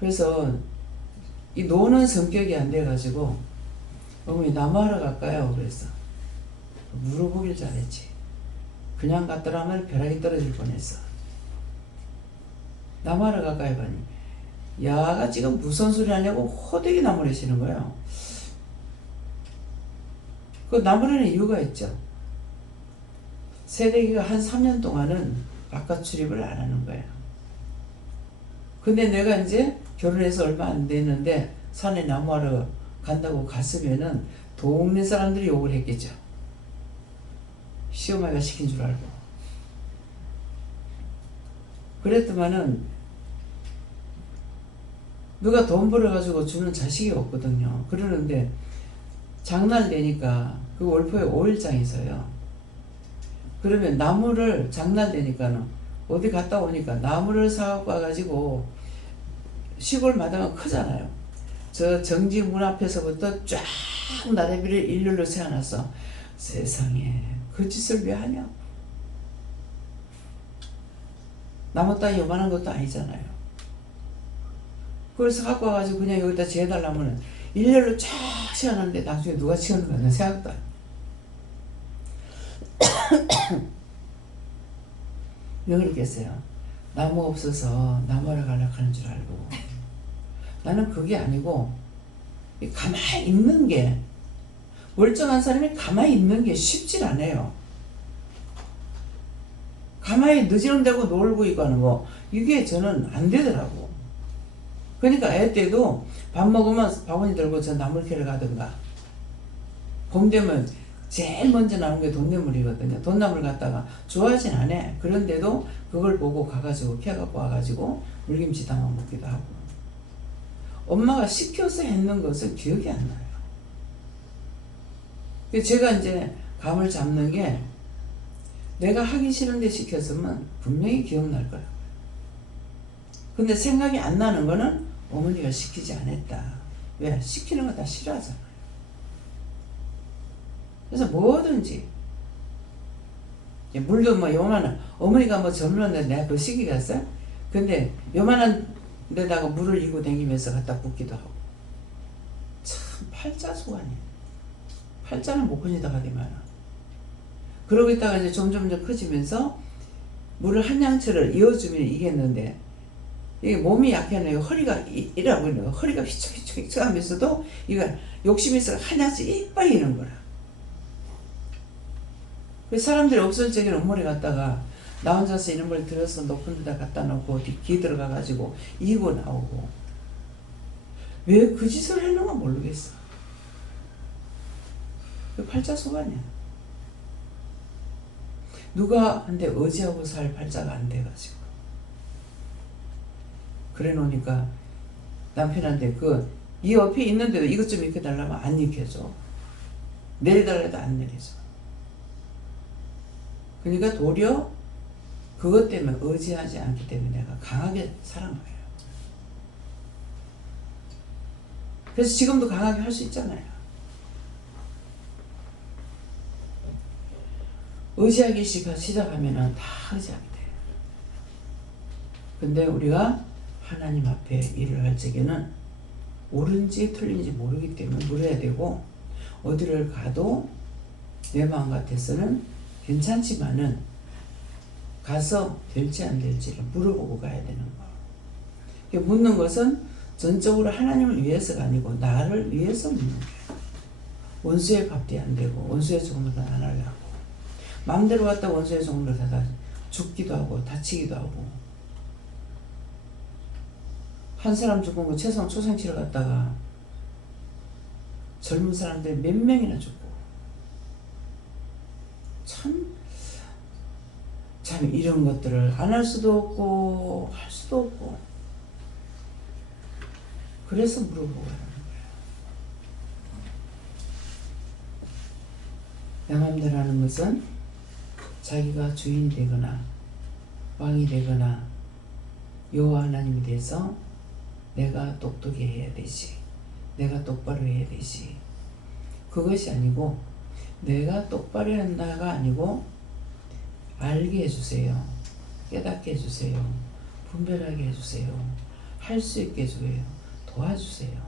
그래서 이 노는 성격이 안 돼가지고 어머니 나무하러 갈까요? 그래서 물어보길 잘했지. 그냥 갔더라면 벼락이 떨어질 뻔했어. 나무하러 갈까요? 하니 야가 지금 무슨 소리 하냐고 호되게 나무래시는 거예요. 그 나무라는 이유가 있죠. 새내기가 한 3년 동안은 바깥 출입을 안 하는 거예요. 근데 내가 이제 결혼해서 얼마 안 됐는데 산에 나무하러 간다고 갔으면은 동네 사람들이 욕을 했겠죠. 시어머니가 시킨 줄 알고. 그랬더만은 누가 돈 벌어가지고 주는 자식이 없거든요. 그러는데 장날 되니까 그 월포에 5일장이 있어요. 그러면 나무를 장날 되니까는 어디 갔다 오니까 나무를 사갖고 와가지고 시골 마당은 크잖아요. 저 정지 문 앞에서부터 쫙 나래비를 일렬로 세워놨어. 세상에 그 짓을 왜 하냐? 나무 따위 요만한 것도 아니잖아요. 그래서 갖고 와가지고 그냥 여기다 재달라면은 일렬로 쫙 세워놨는데 나중에 누가 치우는 거야? 생각도 안 해. 왜 그러겠어요? 나무 없어서 나무하러 가려고 하는 줄 알고. 나는 그게 아니고 가만히 있는 게, 멀쩡한 사람이 가만히 있는 게 쉽질 않아요. 가만히 늦으런다고 놀고 있고 하는 거, 이게 저는 안 되더라고. 그러니까 애 때도 밥 먹으면 바구니 들고 저 나물 캐러 가든가, 봄 되면 제일 먼저 나오는 게 돈나물이거든요. 돈나물 갖다가 좋아하진 않아. 그런데도 그걸 보고 가가지고 캐갖고 와가지고 물김치 담아 먹기도 하고. 엄마가 시켜서 했는 것은 기억이 안 나요. 제가 이제 감을 잡는 게, 내가 하기 싫은데 시켰으면 분명히 기억날 거예요. 근데 생각이 안 나는 거는 어머니가 시키지 않았다. 왜? 시키는 거 다 싫어하잖아요. 그래서 뭐든지, 물도 뭐 요만한, 어머니가 뭐 젊었는데 내가 그거 시키겠어요? 근데 요만한 데다가 물을 이고 다니면서 갖다 붓기도 하고. 참 팔자소관이에요. 팔자는 못 끊이다 가기만. 그러고 있다가 이제 점점 커지면서 물을 한 양처를 이어주면 이겠는데, 이게 몸이 약해요. 허리가 이라고 있는 거. 허리가 휘청휘청 하면서도 이거 욕심이 있어 한 양씩 이빨 이는 거라. 그 사람들이 없을 적에는 엄마를 갖다가 나 혼자서 이런 걸 들어서 높은 데다 갖다 놓고 어디 기 들어가가지고 이고 나오고. 왜 그 짓을 했는가 모르겠어. 그 팔자소관이야. 누가 한테 의지하고 살 팔자가 안 돼가지고. 그래 놓으니까 남편한테 그 이 옆에 있는데도 이것 좀 익혀달라면 안 익혀줘. 내려달라 해도 안 내려줘. 그러니까 도리어 그것 때문에 의지하지 않기 때문에 내가 강하게 살은 거예요. 그래서 지금도 강하게 할 수 있잖아요. 의지하기 시작하면은 다 의지하게 돼요. 근데 우리가 하나님 앞에 일을 할 적에는 옳은지 틀린지 모르기 때문에 물어야 되고, 어디를 가도 내 마음 같아서는 괜찮지만은 가서 될지 안 될지를 물어보고 가야 되는 거. 묻는 것은 전적으로 하나님을 위해서가 아니고 나를 위해서 묻는 거예요. 원수의 밥도 안 되고 원수의 종로를 안 하려고 마음대로 갔다 원수의 종로를 하다 죽기도 하고 다치기도 하고, 한 사람 죽은 거 초상치를 갔다가 젊은 사람들 몇 명이나 죽고, 참 이런 것들을 안 할 수도 없고 할 수도 없고, 그래서 물어보고 하는 거예요. 내 마음대로 하는 것은 자기가 주인이 되거나 왕이 되거나 여호와 하나님이 돼서 내가 똑똑히 해야 되지, 내가 똑바로 해야 되지, 그것이 아니고 내가 똑바로 한다가 아니고 알게 해주세요, 깨닫게 해주세요, 분별하게 해주세요, 할 수 있게 해주세요, 도와주세요.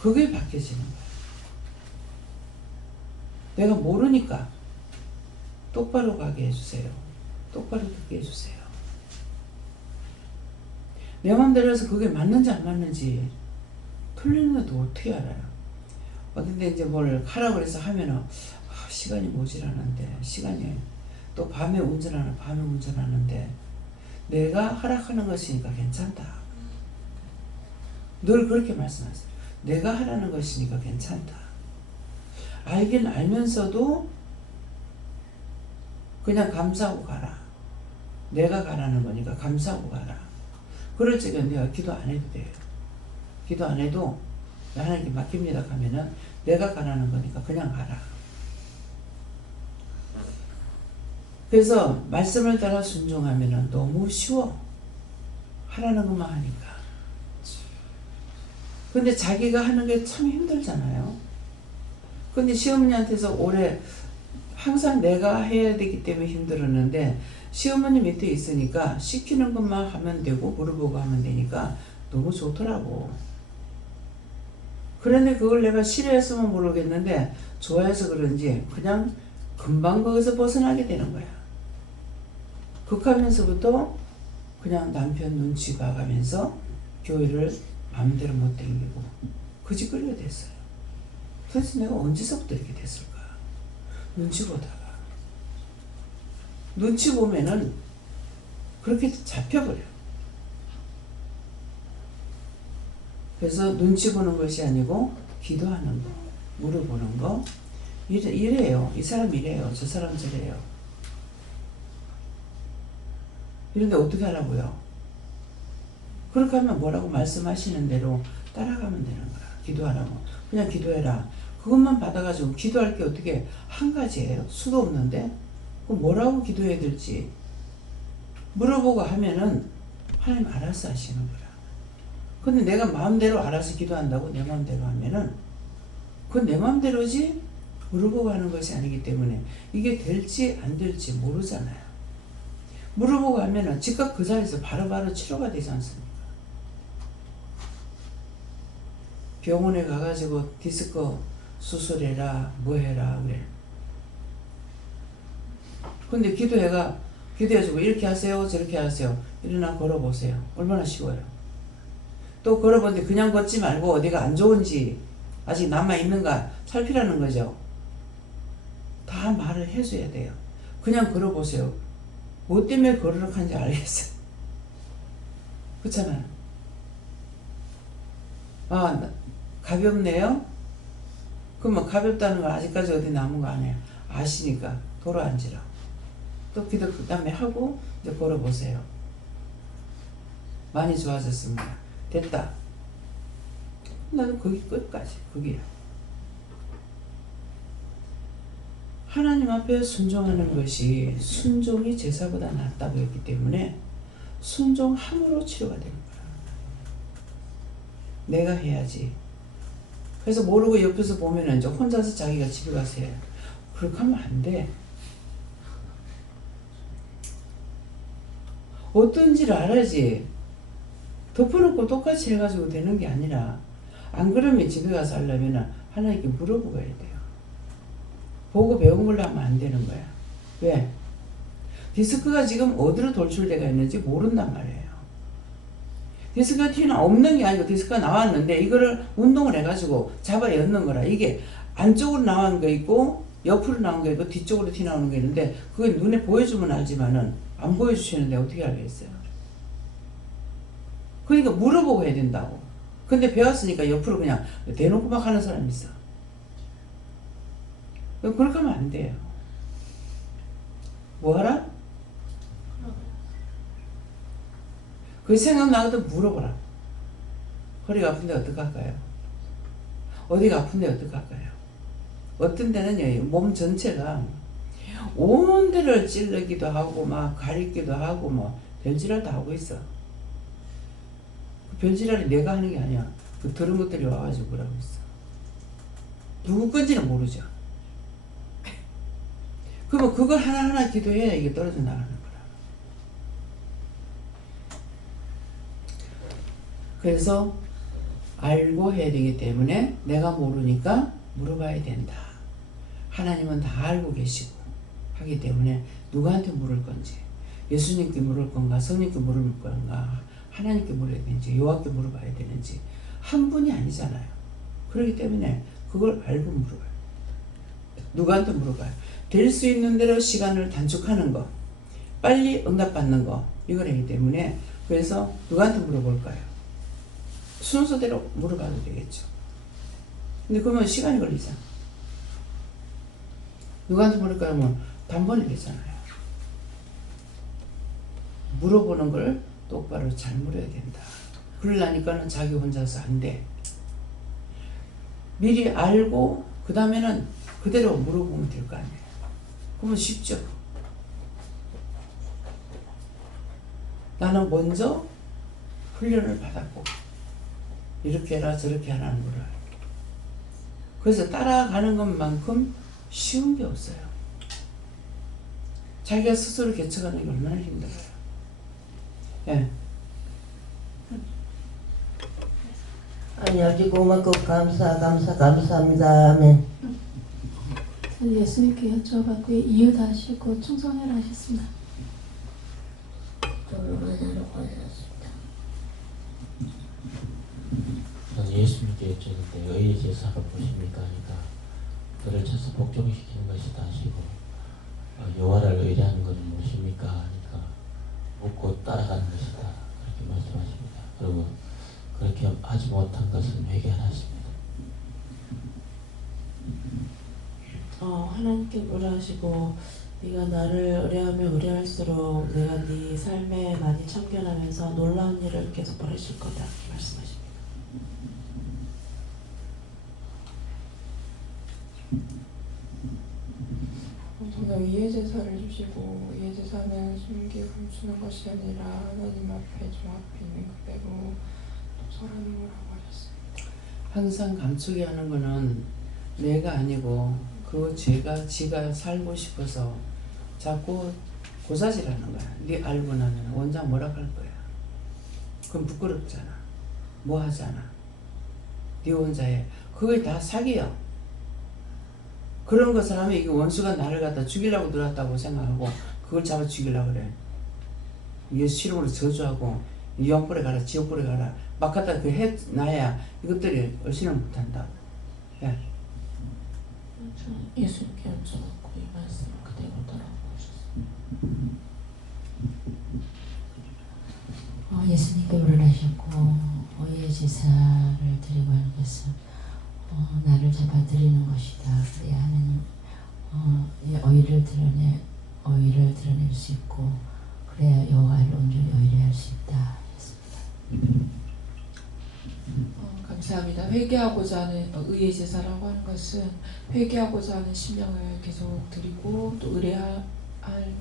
그게 바뀌어지는 거예요. 내가 모르니까 똑바로 가게 해주세요, 똑바로 듣게 해주세요. 내 맘대로 해서 그게 맞는지 안 맞는지 틀리는 것도 어떻게 알아요? 어딘데 이제 뭘 하라고 해서 하면은 시간이 모자라는데, 시간이 또 밤에 운전하는데 내가 허락하는 것이니까 괜찮다. 늘 그렇게 말씀하세요. 내가 하라는 것이니까 괜찮다. 알긴 알면서도 그냥 감사하고 가라. 내가 가라는 거니까 감사하고 가라. 그럴 적에 내가 기도 안 해도 돼요. 기도 안 해도 하나님께 맡깁니다 가면은 내가 가라는 거니까 그냥 가라. 그래서 말씀을 따라 순종하면은 너무 쉬워. 하라는 것만 하니까. 근데 자기가 하는 게 참 힘들잖아요. 근데 시어머니한테서 오래 항상 내가 해야 되기 때문에 힘들었는데, 시어머니 밑에 있으니까 시키는 것만 하면 되고 물어보고 하면 되니까 너무 좋더라고. 그런데 그걸 내가 싫어했으면 모르겠는데 좋아해서 그런지 그냥 금방 거기서 벗어나게 되는 거야. 극하면서부터 그냥 남편 눈치 봐가면서 교회를 마음대로 못 다니고 거짓거리가 됐어요. 도대체 내가 언제서부터 이렇게 됐을까? 눈치 보다가. 눈치 보면은 그렇게 잡혀버려. 그래서 눈치 보는 것이 아니고 기도하는 거, 물어보는 거, 이래요. 이 사람 이래요. 저 사람 저래요. 이런데 어떻게 하라고요? 그렇게 하면 뭐라고 말씀하시는 대로 따라가면 되는 거야. 기도하라고. 그냥 기도해라. 그것만 받아가지고 기도할 게 어떻게 한 가지예요? 수도 없는데? 그럼 뭐라고 기도해야 될지 물어보고 하면은 하나님 알아서 하시는 거야. 근데 내가 마음대로 알아서 기도한다고 내 마음대로 하면은 그건 내 마음대로지 물어보고 하는 것이 아니기 때문에 이게 될지 안 될지 모르잖아요. 물어보고 하면은 즉각 그 자리에서 바로바로 치료가 되지 않습니까? 병원에 가가지고 디스크 수술해라 뭐 해라 그래. 근데 기도해가지고 이렇게 하세요 저렇게 하세요 일어나 걸어보세요. 얼마나 쉬워요. 또 걸어보는데 그냥 걷지 말고 어디가 안 좋은지 아직 남아있는가 살피라는 거죠. 다 말을 해줘야 돼요. 그냥 걸어보세요. 뭐 때문에 걸으라고 하는지 알겠어요. 그렇잖아요. 아 가볍네요? 그러면 가볍다는 걸 아직까지 어디 남은 거 아니에요. 아시니까 돌아 앉으라. 또 기도 그 다음에 하고 이제 걸어보세요. 많이 좋아졌습니다. 됐다. 나도 거기 끝까지 거기야. 하나님 앞에 순종하는 것이 순종이 제사보다 낫다고 했기 때문에 순종함으로 치료가 되는 거야. 내가 해야지. 그래서 모르고 옆에서 보면은 이제 혼자서 자기가 집에 가서 해. 그렇게 하면 안 돼. 어떤지를 알아야지. 덮어놓고 똑같이 해가지고 되는 게 아니라, 안 그러면 집에 가서 하려면 하나님께 물어보고 해야 돼요. 보고 배운 걸로 하면 안 되는 거야. 왜? 디스크가 지금 어디로 돌출되어 있는지 모른단 말이에요. 디스크가 튀나 없는 게 아니고 디스크가 나왔는데 이거를 운동을 해가지고 잡아 엮는 거라. 이게 안쪽으로 나온 거 있고 옆으로 나온 거 있고 뒤쪽으로 튀나오는 게 있는데 그게 눈에 보여주면 알지만은 안 보여주시는데 어떻게 알겠어요? 그러니까 물어보고 해야 된다고. 근데 배웠으니까 옆으로 그냥 대놓고 막 하는 사람이 있어. 그렇게 하면 안 돼요. 뭐 하라? 그 생각나거든 물어보라. 허리가 아픈데 어떡할까요? 어디가 아픈데 어떡할까요? 어떤 데는요, 몸 전체가 온 데를 찔르기도 하고 막 가리기도 하고 뭐 별지랄 다 하고 있어. 그 별지랄이 내가 하는 게 아니야. 그 들은 것들이 와가지고 그러고 있어. 누구 건지는 모르죠. 그러면 그걸 하나하나 기도해야 이게 떨어져 나가는 거라. 그래서 알고 해야 되기 때문에 내가 모르니까 물어봐야 된다. 하나님은 다 알고 계시고 하기 때문에 누구한테 물을 건지, 예수님께 물을 건가, 성령께 물을 건가, 하나님께 물어야 되는지, 여호와께 물어봐야 되는지 한 분이 아니잖아요. 그렇기 때문에 그걸 알고 물어봐요. 누구한테 물어봐요? 될 수 있는 대로 시간을 단축하는 거, 빨리 응답받는 거, 이거라기 때문에 그래서 누구한테 물어볼까요? 순서대로 물어봐도 되겠죠. 근데 그러면 시간이 걸리잖아. 누구한테 물을까 하면 단번에 되잖아요. 물어보는 걸 똑바로 잘 물어야 된다. 그러려니까는 자기 혼자서 안 돼. 미리 알고 그 다음에는 그대로 물어보면 될 거 아니에요. 그러면 쉽죠. 나는 먼저 훈련을 받았고 이렇게 해라 저렇게 하라는 거를. 그래서 따라가는 것만큼 쉬운 게 없어요. 자기가 스스로 개척하는 게 얼마나 힘들어요. 예. 아니 고맙고 감사합니다. 아멘. 저는 예수님께 여쭤봤고 이유다시고 충성을 하셨습니다. 저는 예수님께 여쭤는데 의의 제사가 무엇입니까? 하니까 그를 쳐서 복종시키는 것이다 하시고 여호와를 의뢰하는 것은 무엇입니까? 하니까 묻고 따라가는 것이다 그렇게 말씀하십니다. 그리고 그렇게 하지 못한 것은 회개하십니다. 하나님께 물어하시고 네가 나를 의뢰하면 의뢰할수록 내가 네 삶에 많이 참견하면서 놀라운 일을 계속 벌이실 거다 이렇게 말씀하십니다. 저는 의의 제사를 주시고 의의 제사는 숨기고 감추는 것이 아니라 하나님 앞에 종 앞에 있는 그대로 설하는 거라고 하셨습니다. 항상 감추게 하는 거는 내가 아니고 그 죄가 지가 살고 싶어서 자꾸 고사질하는 거야. 네 알고 나면 원장 뭐라 할 거야. 그럼 부끄럽잖아. 뭐 하잖아. 네 혼자 해. 그게 다 사기야. 그런 것을 하면 이게 원수가 나를 갖다 죽이려고 들어왔다고 생각하고 그걸 잡아 죽이려고 그래. 예수 이름으로 저주하고 유황불에 가라 지옥불에 가라 막 갖다 그 해놔야 이것들이 얼씬을 못한다. 예. 예수님께 여쭤봤고 이 말씀 그대로 따라오셨습니다. 예수님께 물어나셨고 의의 제사를 드리고 하는 것은 나를 잡아 드리는 것이다. 그래야 하나님 의를 드러낼 수 있고 그래야 여호와를 온전히 의뢰할 수 있다 했습니다. 감사합니다. 회개하고자 하는 의의 제사라고 하는 것은 회개하고자 하는 심령을 계속 드리고 또 의뢰할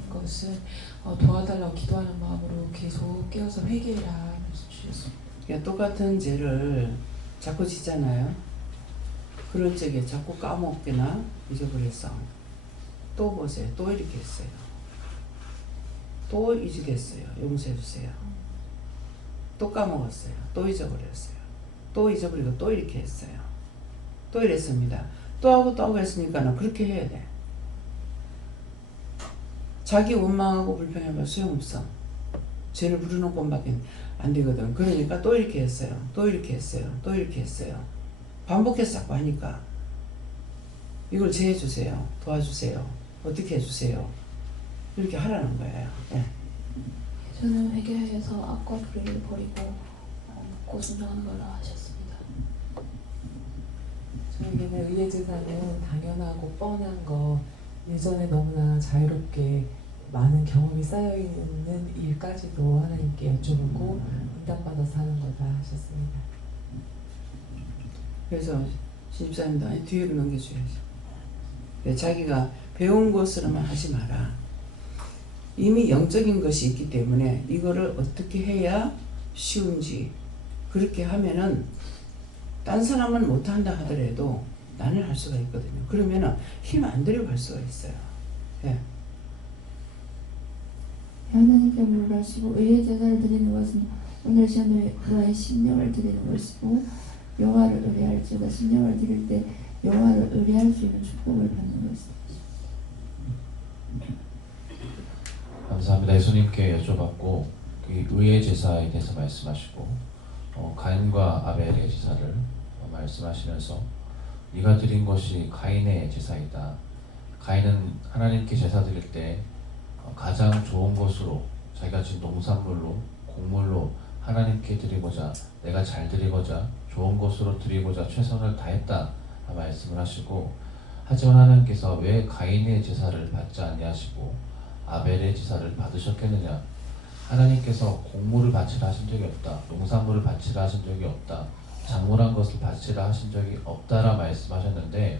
것은 도와달라고 기도하는 마음으로 계속 깨어서 회개해라 말씀 주셨습니다. 그러니까 똑같은 죄를 자꾸 짓잖아요. 그럴 적에 자꾸 까먹거나 잊어버려서 또 보세요. 또 이렇게 했어요. 또 잊으겠어요. 용서해주세요. 또 까먹었어요. 또 잊어버렸어요. 또 잊어버리고 또 이렇게 했어요. 또 이랬습니다. 또 하고 했으니까 그렇게 해야 돼. 자기 원망하고 불평하면 소용없어. 죄를 부르는 것밖에 안 되거든. 그러니까 또 이렇게 했어요. 또 이렇게 했어요. 또 이렇게 했어요. 반복해서 자꾸 하니까 이걸 제해주세요. 도와주세요. 어떻게 해주세요. 이렇게 하라는 거예요. 네. 저는 회개해서 악과 불의를 버리고 묻고 순종하는 걸로 하셨습니다. 저에게는 의의 제사는 당연하고 뻔한 거, 예전에 너무나 자유롭게 많은 경험이 쌓여있는 일까지도 하나님께 여쭤보고 응답받아서 하는 거다 하셨습니다. 그래서 신집사님도 아니 뒤로 넘겨줘야지. 자기가 배운 것으로만 하지 마라. 이미 영적인 것이 있기 때문에 이거를 어떻게 해야 쉬운지 그렇게 하면은 딴 사람은 못한다 하더라도 나는 할 수가 있거든요. 그러면은 힘 안 들이고 할 수가 있어요. 예. 하나님께 물으시고 의의 제사를 드리는 것은 오늘 저는 너의 심령을 드리는 것이고 여호와를 의뢰할지어다. 심령을 드릴 때 여호와를 의뢰할 수 있는 축복을 받는 것이다. 감사합니다. 예수님께 여쭤봤고 그 의의 제사에 대해서 말씀하시고 가인과 아벨의 제사를 말씀하시면서 네가 드린 것이 가인의 제사이다. 가인은 하나님께 제사 드릴 때 가장 좋은 것으로 자기가 지은 농산물로 곡물로 하나님께 드리고자 내가 잘 드리고자 좋은 것으로 드리고자 최선을 다했다 말씀을 하시고 하지만 하나님께서 왜 가인의 제사를 받지 아니하시고 아벨의 제사를 받으셨겠느냐. 하나님께서 곡물을 바치라 하신 적이 없다. 농산물을 바치라 하신 적이 없다. 작물한 것을 바치라 하신 적이 없다라 말씀하셨는데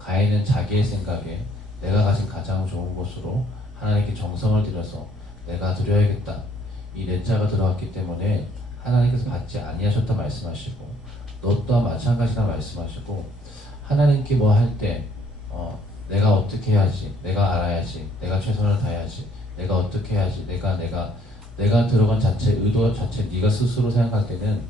가인은 자기의 생각에 내가 가진 가장 좋은 것으로 하나님께 정성을 들여서 내가 드려야겠다. 이 내자가 들어갔기 때문에 하나님께서 받지 아니하셨다 말씀하시고 너 또한 마찬가지다 말씀하시고 하나님께 뭐 할 때 내가 어떻게 해야지, 내가 알아야지, 내가 최선을 다해야지, 내가 어떻게 해야지, 내가 들어간 자체 의도 자체 네가 스스로 생각할 때는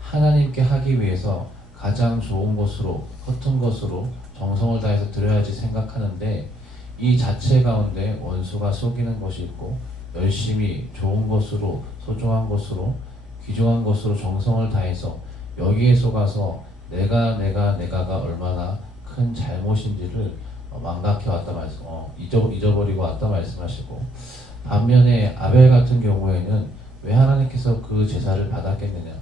하나님께 하기 위해서 가장 좋은 것으로 허튼 것으로 정성을 다해서 드려야지 생각하는데 이 자체 가운데 원수가 속이는 것이 있고 열심히 좋은 것으로 소중한 것으로 귀중한 것으로 정성을 다해서 여기에 속아서 내가가 얼마나 큰 잘못인지를 망각해왔다 잊어버리고 왔다 말씀하시고 반면에 아벨 같은 경우에는 왜 하나님께서 그 제사를 받았겠느냐.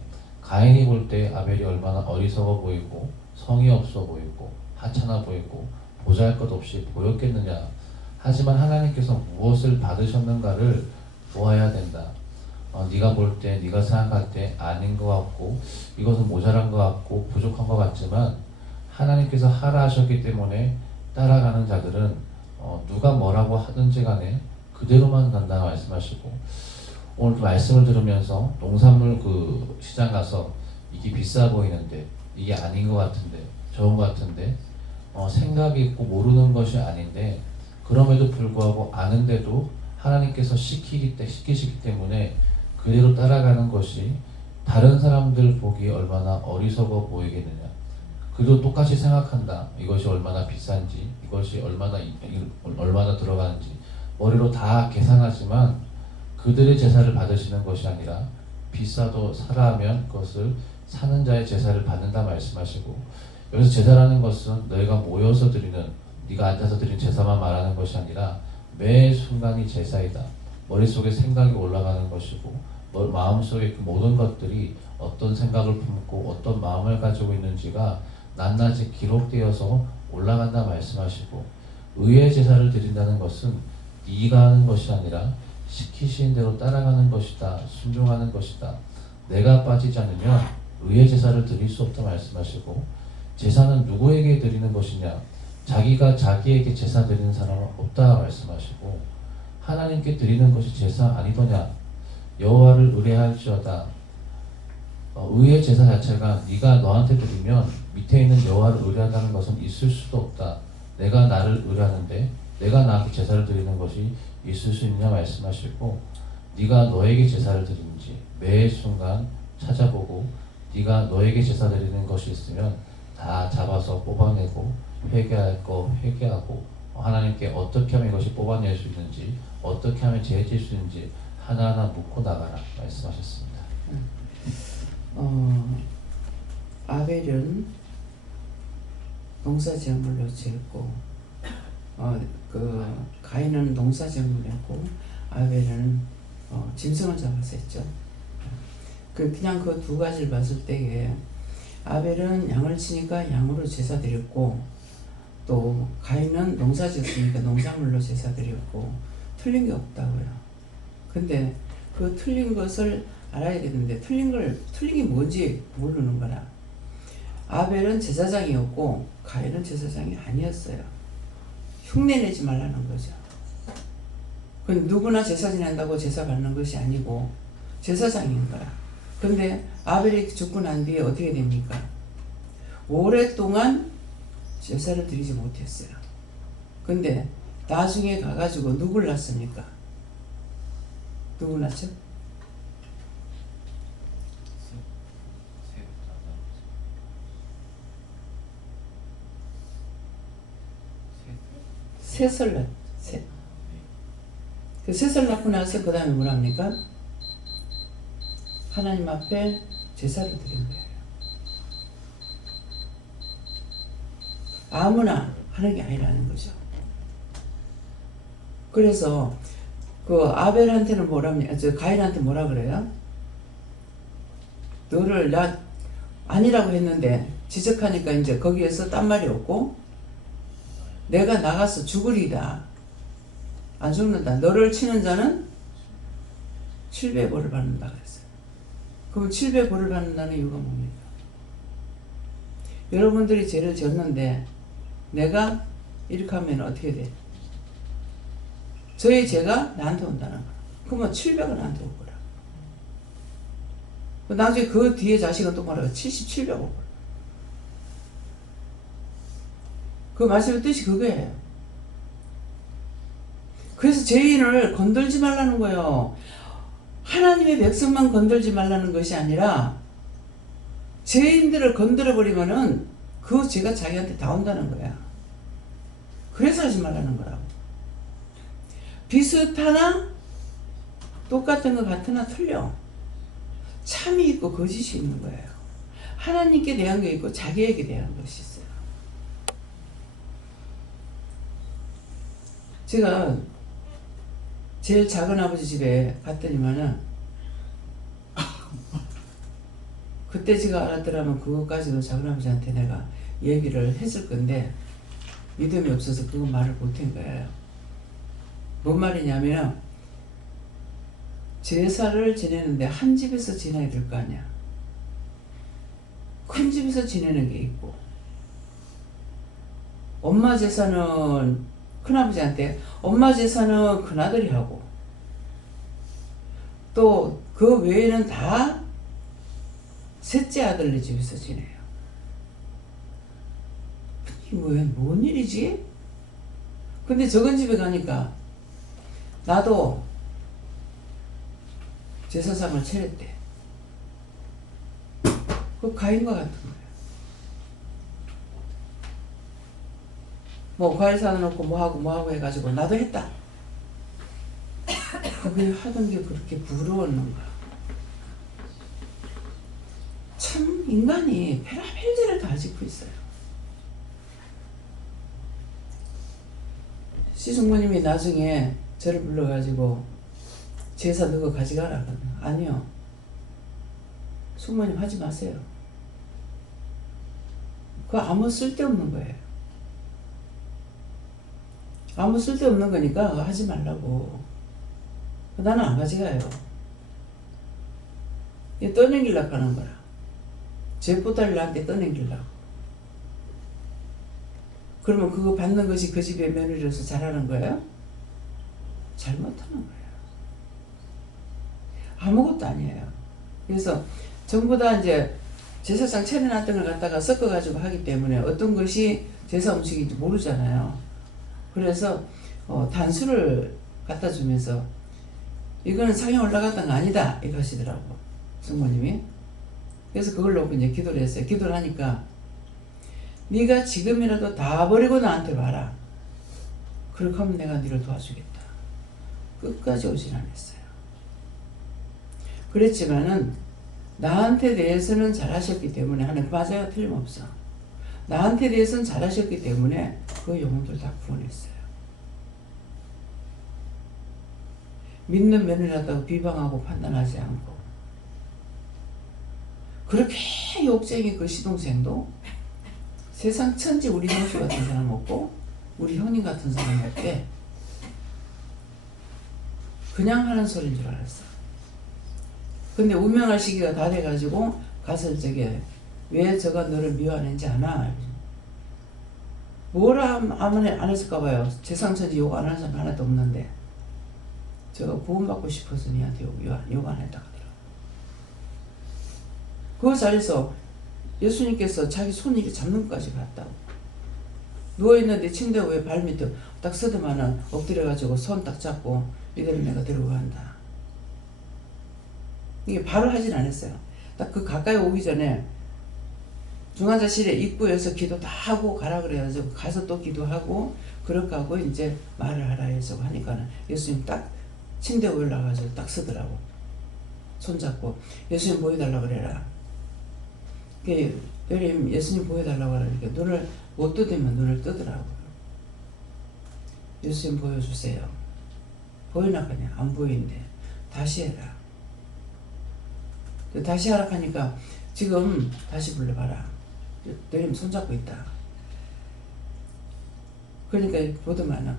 가인이 볼 때 아벨이 얼마나 어리석어 보이고 성의 없어 보이고 하찮아 보이고 보잘것없이 보였겠느냐. 하지만 하나님께서 무엇을 받으셨는가를 보아야 된다. 네가 볼 때, 네가 생각할 때 아닌 것 같고 이것은 모자란 것 같고 부족한 것 같지만 하나님께서 하라 하셨기 때문에 따라가는 자들은 누가 뭐라고 하든지 간에 그대로만 간다 말씀하시고 오늘 말씀을 들으면서 농산물 그 시장 가서 이게 비싸 보이는데 이게 아닌 것 같은데 좋은 것 같은데 생각이 있고 모르는 것이 아닌데 그럼에도 불구하고 아는데도 하나님께서 시키시기 때문에 그대로 따라가는 것이 다른 사람들 보기에 얼마나 어리석어 보이겠느냐. 그도 똑같이 생각한다. 이것이 얼마나 비싼지, 이것이 얼마나 들어가는지 머리로 다 계산하지만 그들의 제사를 받으시는 것이 아니라 비싸도 사라 하면 그것을 사는 자의 제사를 받는다 말씀하시고 여기서 제사라는 것은 너희가 모여서 드리는 네가 앉아서 드리는 제사만 말하는 것이 아니라 매 순간이 제사이다. 머릿속에 생각이 올라가는 것이고 마음속에 그 모든 것들이 어떤 생각을 품고 어떤 마음을 가지고 있는지가 낱낱이 기록되어서 올라간다 말씀하시고 의의 제사를 드린다는 것은 네가 하는 것이 아니라 시키신 대로 따라가는 것이다. 순종하는 것이다. 내가 빠지지 않으면 의의 제사를 드릴 수 없다 말씀하시고 제사는 누구에게 드리는 것이냐 자기가 자기에게 제사 드리는 사람은 없다 말씀하시고 하나님께 드리는 것이 제사 아니더냐 여호와를 의뢰할지어다 의의 제사 자체가 네가 너한테 드리면 밑에 있는 여호와를 의뢰한다는 것은 있을 수도 없다. 내가 나를 의뢰하는데 내가 나한테 제사를 드리는 것이 있을 수 있냐 말씀하시고 네가 너에게 제사를 드리는지 매 순간 찾아보고 네가 너에게 제사 드리는 것이 있으면 다 잡아서 뽑아내고 회개할 거 회개하고 하나님께 어떻게 하면 이것이 뽑아낼 수 있는지 어떻게 하면 제해질 수 있는지 하나하나 묻고 나가라 말씀하셨습니다. 아벨은 농사작물로 지었고 가인은 농사작물을 했고 아벨은 짐승을 잡아서 했죠. 그냥 그 두 가지를 봤을 때에 아벨은 양을 치니까 양으로 제사 드렸고 또 가인은 농사 지었으니까 농작물로 제사 드렸고 틀린 게 없다고요. 근데 그 틀린 것을 알아야 되는데 틀린 게 뭔지 모르는 거라. 아벨은 제사장이었고 가인은 제사장이 아니었어요. 흉내내지 말라는 거죠. 그 누구나 제사 지낸다고 제사 받는 것이 아니고 제사장인 거야. 근데 아벨이 죽고 난 뒤에 어떻게 됩니까? 오랫동안 제사를 드리지 못했어요. 근데 나중에 가가지고 누굴 낳습니까? 누구 낳죠? 셋을 낳, 셋. 그 셋을 낳고 나서 그 다음에 뭘 합니까? 하나님 앞에 제사를 드린 거예요. 아무나 하는 게 아니라는 거죠. 그래서 그 아벨한테는 가인한테 뭐라 그래요? 너를 나 아니라고 했는데 지적하니까 이제 거기에서 딴 말이 없고 내가 나가서 죽으리다. 안 죽는다. 너를 치는 자는 7배 벌을 받는다 그랬어요. 그럼 7배 벌을 받는다는 이유가 뭡니까? 여러분들이 죄를 졌는데 내가 이렇게 하면 어떻게 돼? 저의 죄가 나한테 온다는 거야. 그러면 700은 나한테 올 거라. 나중에 그 뒤에 자식은 또 뭐라고 77배 올 거라. 그 말씀의 뜻이 그거예요. 그래서 죄인을 건들지 말라는 거예요. 하나님의 백성만 건들지 말라는 것이 아니라 죄인들을 건드려버리면은 그 죄가 자기한테 다 온다는 거야. 그래서 하지 말라는 거라고. 비슷하나 똑같은 것 같으나 틀려. 참이 있고 거짓이 있는 거예요. 하나님께 대한 게 있고 자기에게 대한 것이 있어요. 제가 제일 작은 아버지 집에 갔더니만은 그때 제가 알았더라면 그것까지도 작은 아버지한테 내가 얘기를 했을 건데 믿음이 없어서 그거 말을 못한 거예요. 뭔 말이냐면 제사를 지내는데 한 집에서 지내야 될 거 아니야. 큰 집에서 지내는 게 있고 엄마 제사는 큰아버지한테 엄마 제사는 큰아들이 하고 또 그 외에는 다 셋째 아들네 집에서 지내요. 이게 뭔 일이지? 근데 적은 집에 가니까 나도 제사상을 차렸대. 그 가인과 같은 거예요. 뭐 과일 사놓고 뭐하고 해가지고 나도 했다. 그게 하던 게 그렇게 부러웠는가. 참 인간이 별의별 다 짓고 있어요. 시숙모님이 나중에 저를 불러가지고 제사 너가 가져가라. 아니요. 숙모님 하지 마세요. 그거 아무 쓸데없는 거예요. 아무 쓸데없는 거니까 하지 말라고. 나는 안 가져가요. 이게 떠넘기려고 하는 거라. 죄보다를 나한테 떠넘기려고. 그러면 그거 받는 것이 그 집의 며느리로서 잘하는 거예요? 잘못하는 거예요. 아무것도 아니에요. 그래서 전부 다 이제 제사상 차려놨던 걸 갖다가 섞어가지고 하기 때문에 어떤 것이 제사 음식인지 모르잖아요. 그래서 단수를 갖다 주면서 이거는 상에 올라갔던 거 아니다 이거 하시더라고 성모님이. 그래서 그걸 놓고 이제 기도를 했어요. 기도를 하니까 네가 지금이라도 다 버리고 나한테 와라. 그렇게 하면 내가 너를 도와주겠다. 끝까지 오진 않았어요. 그랬지만은 나한테 대해서는 잘하셨기 때문에 하는 맞아요. 틀림없어. 나한테 대해서는 잘하셨기 때문에 그 영혼들 다 구원했어요. 믿는 며느리라고 비방하고 판단하지 않고 그렇게 욕쟁이 그 시동생도 세상 천지 우리 형수 같은 사람 없고 우리 형님 같은 사람 없대. 그냥 하는 소리인 줄 알았어. 근데 운명할 시기가 다 돼가지고 가서 저게 왜 저가 너를 미워하는지 아나? 뭐라 안 했을까 봐요. 세상천지 욕 안 하는 사람 하나도 없는데 저가 구원받고 싶어서 니한테 욕 안 했다 하더라고. 그 자리에서 예수님께서 자기 손 이렇게 잡는 것까지 봤다고. 누워있는데 침대 위에 발 밑에 딱 서더만은 엎드려가지고 손 딱 잡고 이대로 내가 데리고 간다. 이게 바로 하진 않았어요. 딱 그 가까이 오기 전에 중환자실에 입구에서 기도 다 하고 가라 그래가지고 가서 또 기도하고 그렇게 하고 이제 말을 하라 해서 하니까는 예수님 딱 침대에 올라가서 딱 서더라고. 손잡고 예수님 보여달라 그래라. 예수님 보여달라고 하니까 눈을 못 뜨면 눈을 뜨더라고요. 예수님 보여주세요. 보이나 그냥 안 보이는데 다시 해라. 다시 하라 하니까 지금 다시 불러봐라. 내림 손잡고 있다. 그러니까 보더만은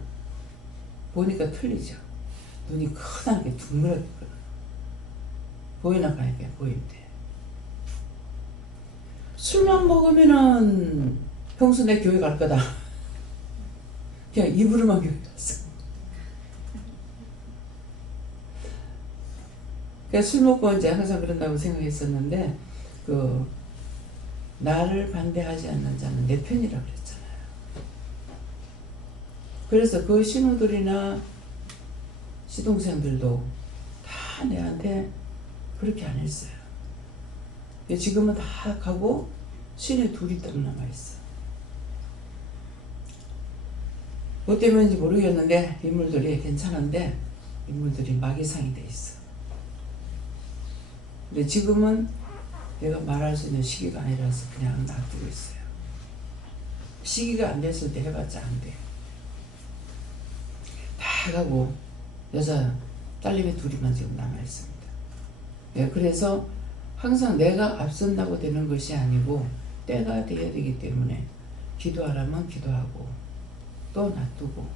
보니까 틀리죠. 눈이 크다는 게 둥그렇거든. 보이나 하니까 보인대. 술만 먹으면은 평소 내 교회 갈 거다. 그냥 입으로만 교회 갔어. 그러니까 술 먹고 이제 항상 그런다고 생각했었는데 나를 반대하지 않는 자는 내 편이라 그랬잖아요. 그래서 그 신우들이나 시동생들도 다 내한테 그렇게 안 했어요. 지금은 다 가고 신이 둘이 딱 남아있어. 뭐 때문인지 모르겠는데 인물들이 괜찮은데 인물들이 마귀상이 돼 있어. 근데 지금은 내가 말할 수 있는 시기가 아니라서 그냥 놔두고 있어요. 시기가 안 됐을 때 해봤자 안 돼. 다 가고 여자 딸내미 둘이만 지금 남아있습니다. 네, 그래서 항상 내가 앞선다고 되는 것이 아니고 때가 돼야 되기 때문에 기도하라면 기도하고 또 놔두고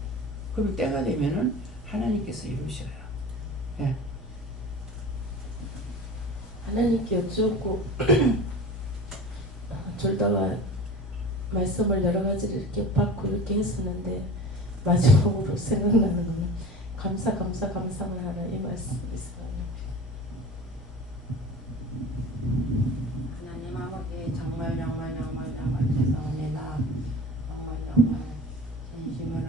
그럼 때가 되면은 하나님께서 이루셔요. 네. 하나님께 여쭈었고 졸다가 말씀을 여러 가지를 이렇게 받고 이렇게 했었는데 마지막으로 생각나는 거는 감사만 하는 이 말씀이 있어요. 하나님 아버지 정말 죄송합니다. 정말 진심으로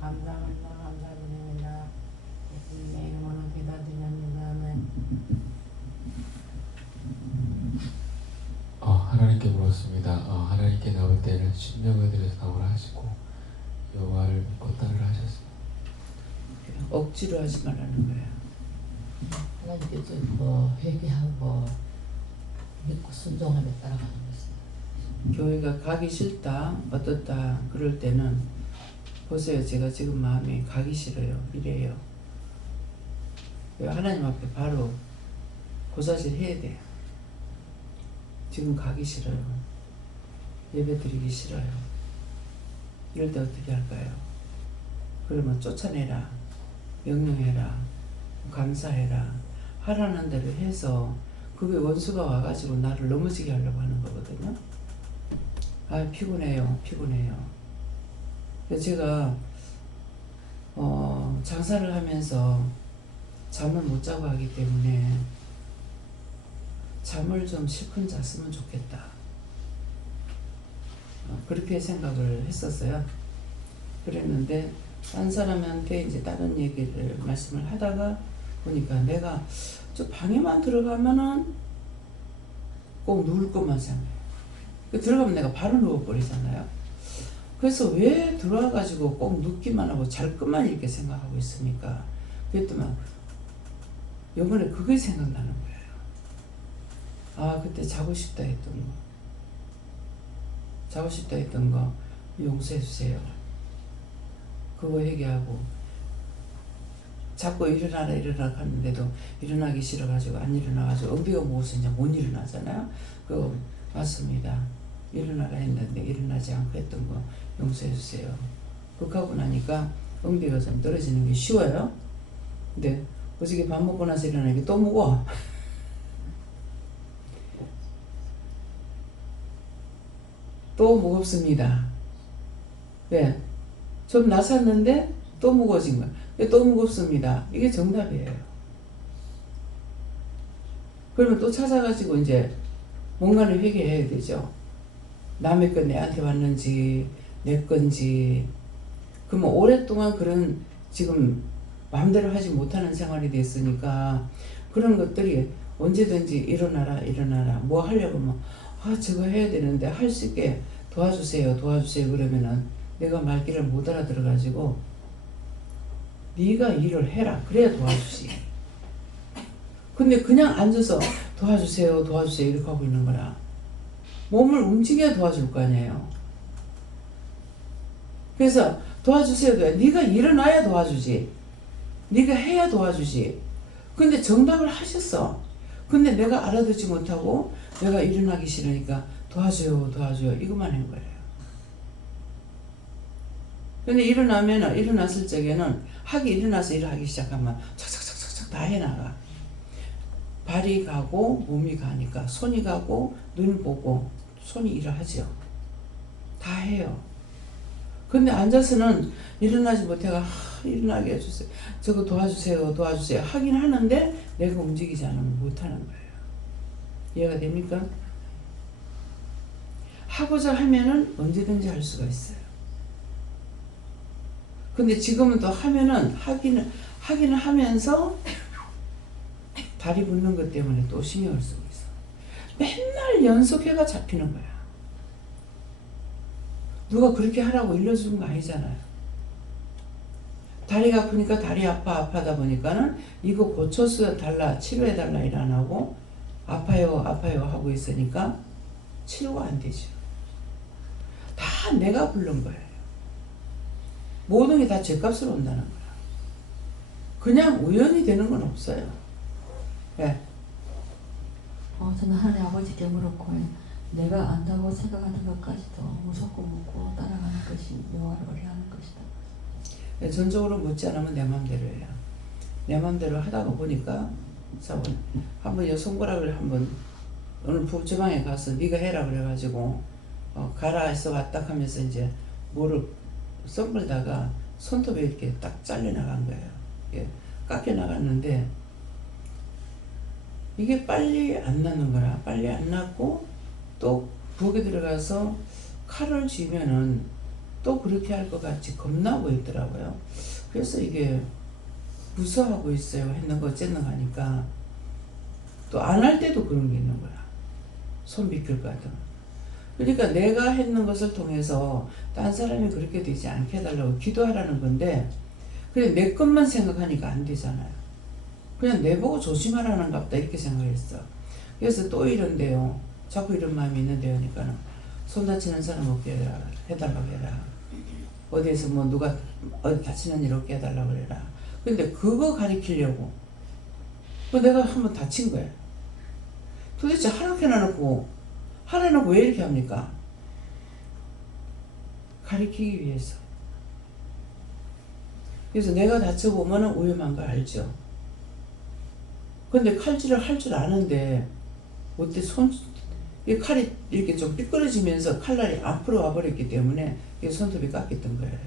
감사드립니다. 예수님의 이름으로 기도드립니다. 아멘. 하나님께 물었습니다. 하나님께 나올 때는 신명을 들여서 나오라 하시고 여호와를 믿고 따르라 하셨습니다. 억지로 하지 말라는 거예요. 하나님께서 회개하고 믿고 순종하며 따라가는 것입니다. 교회가 가기 싫다, 어떻다 그럴 때는 보세요. 제가 지금 마음이 가기 싫어요. 이래요. 하나님 앞에 바로 고사질 해야 돼요. 지금 가기 싫어요. 예배 드리기 싫어요. 이럴 때 어떻게 할까요? 그러면 쫓아내라. 명령해라. 감사해라. 하라는 대로 해서 그게 원수가 와가지고 나를 넘어지게 하려고 하는 거거든요. 아, 피곤해요. 그래서 제가 장사를 하면서 잠을 못 자고 하기 때문에 잠을 좀 실컷 잤으면 좋겠다. 그렇게 생각을 했었어요. 그랬는데 딴 사람한테 이제 다른 얘기를 말씀을 하다가 보니까 내가 저 방에만 들어가면은 꼭 누울 것만 생각해요. 들어가면 내가 바로 누워버리잖아요. 그래서 왜 들어와가지고 꼭 눕기만 하고 잘 것만 이렇게 생각하고 있습니까? 그랬더만 요번에 그게 생각나는 거예요. 아, 그때 자고 싶다 했던 거 용서해 주세요. 그거 얘기하고 자꾸 일어나라 하는데도 일어나기 싫어가지고 안 일어나가지고 엉비가 무엇을 이제 못 일어나잖아요. 그거 맞습니다. 일어나라 했는데 일어나지 않고 했던 거 용서해 주세요. 그렇게 하고 나니까 엉비가 좀 떨어지는 게 쉬워요. 근데 어저께 밥 먹고 나서 일어나니까 또 무거워. 또 무겁습니다. 왜? 좀 나섰는데 또 무거워진 거야. 또 무겁습니다. 이게 정답이에요. 그러면 또 찾아가지고 이제 뭔가를 회개해야 되죠. 남의 건 내한테 왔는지 내 건지. 그러면 오랫동안 그런 지금 마음대로 하지 못하는 생활이 됐으니까 그런 것들이 언제든지 일어나라 뭐 하려고 하면 아 저거 해야 되는데 할 수 있게 도와주세요 그러면은 내가 말귀를 못 알아들어가지고 네가 일을 해라 그래야 도와주지. 근데 그냥 앉아서 도와주세요 이렇게 하고 있는 거라 몸을 움직여야 도와줄 거 아니에요. 그래서 도와주세요. 네가 일어나야 도와주지. 네가 해야 도와주지. 근데 정답을 하셨어. 근데 내가 알아듣지 못하고 내가 일어나기 싫으니까 도와줘요 이것만 한 거예요. 근데 일어났을 적에는 일어나서 일을 하기 시작하면 착착착착 다 해나가. 발이 가고 몸이 가니까 손이 가고 눈 보고 손이 일을 하죠. 다 해요. 근데 앉아서는 일어나지 못해가 일어나게 해주세요. 저거 도와주세요 하긴 하는데 내가 움직이지 않으면 못하는 거예요. 이해가 됩니까? 하고자 하면은 언제든지 할 수가 있어요. 근데 지금은 또 하면은 하기는 하면서 다리 붙는 것 때문에 또 신경을 쓰고 있어. 맨날 연속해가 잡히는 거야. 누가 그렇게 하라고 일러준 거 아니잖아요. 다리가 아프니까 다리 아파하다 보니까는 이거 고쳐서 달라 치료해 달라 일 안 하고 아파요 하고 있으니까 치료가 안 되죠. 다 내가 부른 거예요. 모든 게 다 죗값으로 온다는 거야. 그냥 우연히 되는 건 없어요. 네. 저는 하나님 아버지께 물었고 내가 안다고 생각하는 것까지도 무섭고 묻고 따라가는 것이 여호와를 의뢰하는 것이다. 네, 전적으로 묻지 않으면 내 맘대로 해요. 내 맘대로 하다가 보니까 한번 손가락을 한번 어느 부주방에 가서 네가 해라 그래가지고 가라 해서 왔다 하면서 이제 뭐를 썸불다가 손톱에 이렇게 딱 잘려 나간 거예요. 예, 깎여 나갔는데 이게 빨리 안 낫는 거라. 빨리 안 낫고 또 부엌에 들어가서 칼을 쥐면은 또 그렇게 할 것 같이 겁나고 있더라고요. 그래서 이게 무서워하고 있어요. 했는 거 어쨌는 하니까 또 안 할 때도 그런 게 있는 거야. 손 비틀거든. 그러니까 내가 했는 것을 통해서 딴 사람이 그렇게 되지 않게 해달라고 기도하라는 건데 그래 내 것만 생각하니까 안 되잖아요. 그냥 내보고 조심하라는 갑다 이렇게 생각했어. 그래서 또 이런데요. 자꾸 이런 마음이 있는데요. 그러니까 손 다치는 사람 없게 해달라고 해라. 어디에서 뭐 누가 어디 다치는 일 없게 해달라고 그래라. 근데 그거 가리키려고 내가 한번 다친 거야. 도대체 하라고 왜 이렇게 합니까? 가리키기 위해서. 그래서 내가 다쳐보면 위험한 거 알죠. 근데 칼질을 할 줄 아는데 어때 이 칼이 이렇게 좀 삐뚤어지면서 칼날이 앞으로 와버렸기 때문에 이 손톱이 깎였던 거예요.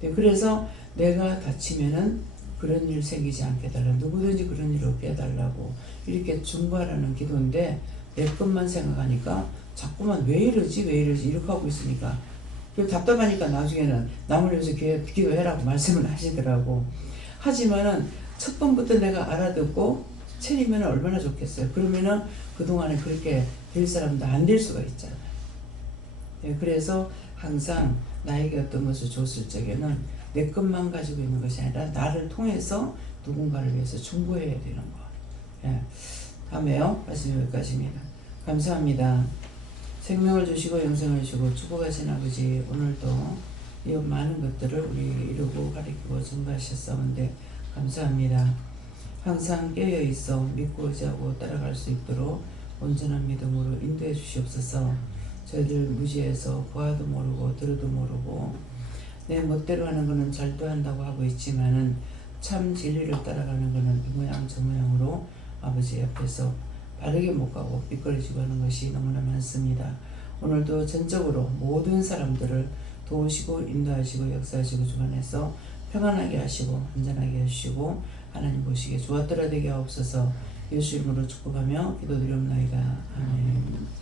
네, 그래서 내가 다치면은 그런 일 생기지 않게 해달라. 누구든지 그런 일 없게 해달라고 이렇게 중과라는 기도인데 내 것만 생각하니까 자꾸만 왜 이러지 이렇게 하고 있으니까 답답하니까 나중에는 남을 위해서 기도해라고 말씀을 하시더라고. 하지만은 첫 번부터 내가 알아듣고 차리면 얼마나 좋겠어요. 그러면은 그동안에 그렇게 될 사람도 안 될 수가 있잖아요. 네, 그래서 항상 나에게 어떤 것을 줬을 적에는 내 것만 가지고 있는 것이 아니라 나를 통해서 누군가를 위해서 중보해야 되는 거. 예. 다음에요. 말씀 여기까지입니다. 감사합니다. 생명을 주시고 영생을 주시고 축복하신 아버지, 오늘도 이 많은 것들을 우리 이루고 가르치고 증거하셨사온데 감사합니다. 항상 깨어 있어 믿고 의지하고 따라갈 수 있도록 온전한 믿음으로 인도해 주시옵소서. 저희들 무지해서 보아도 모르고 들어도 모르고 내 멋대로 하는 거는 잘도 한다고 하고 있지만은 참 진리를 따라가는 거는 이 모양 저 모양으로 아버지 앞에서 바르게 못 가고 미끄러지고 하는 것이 너무나 많습니다. 오늘도 전적으로 모든 사람들을 도우시고 인도하시고 역사하시고 주관해서 평안하게 하시고 안전하게 해주시고 하나님 보시기에 좋았더라 되게 하옵소서. 예수 이름으로 축복하며 기도드리옵나이다. 아멘.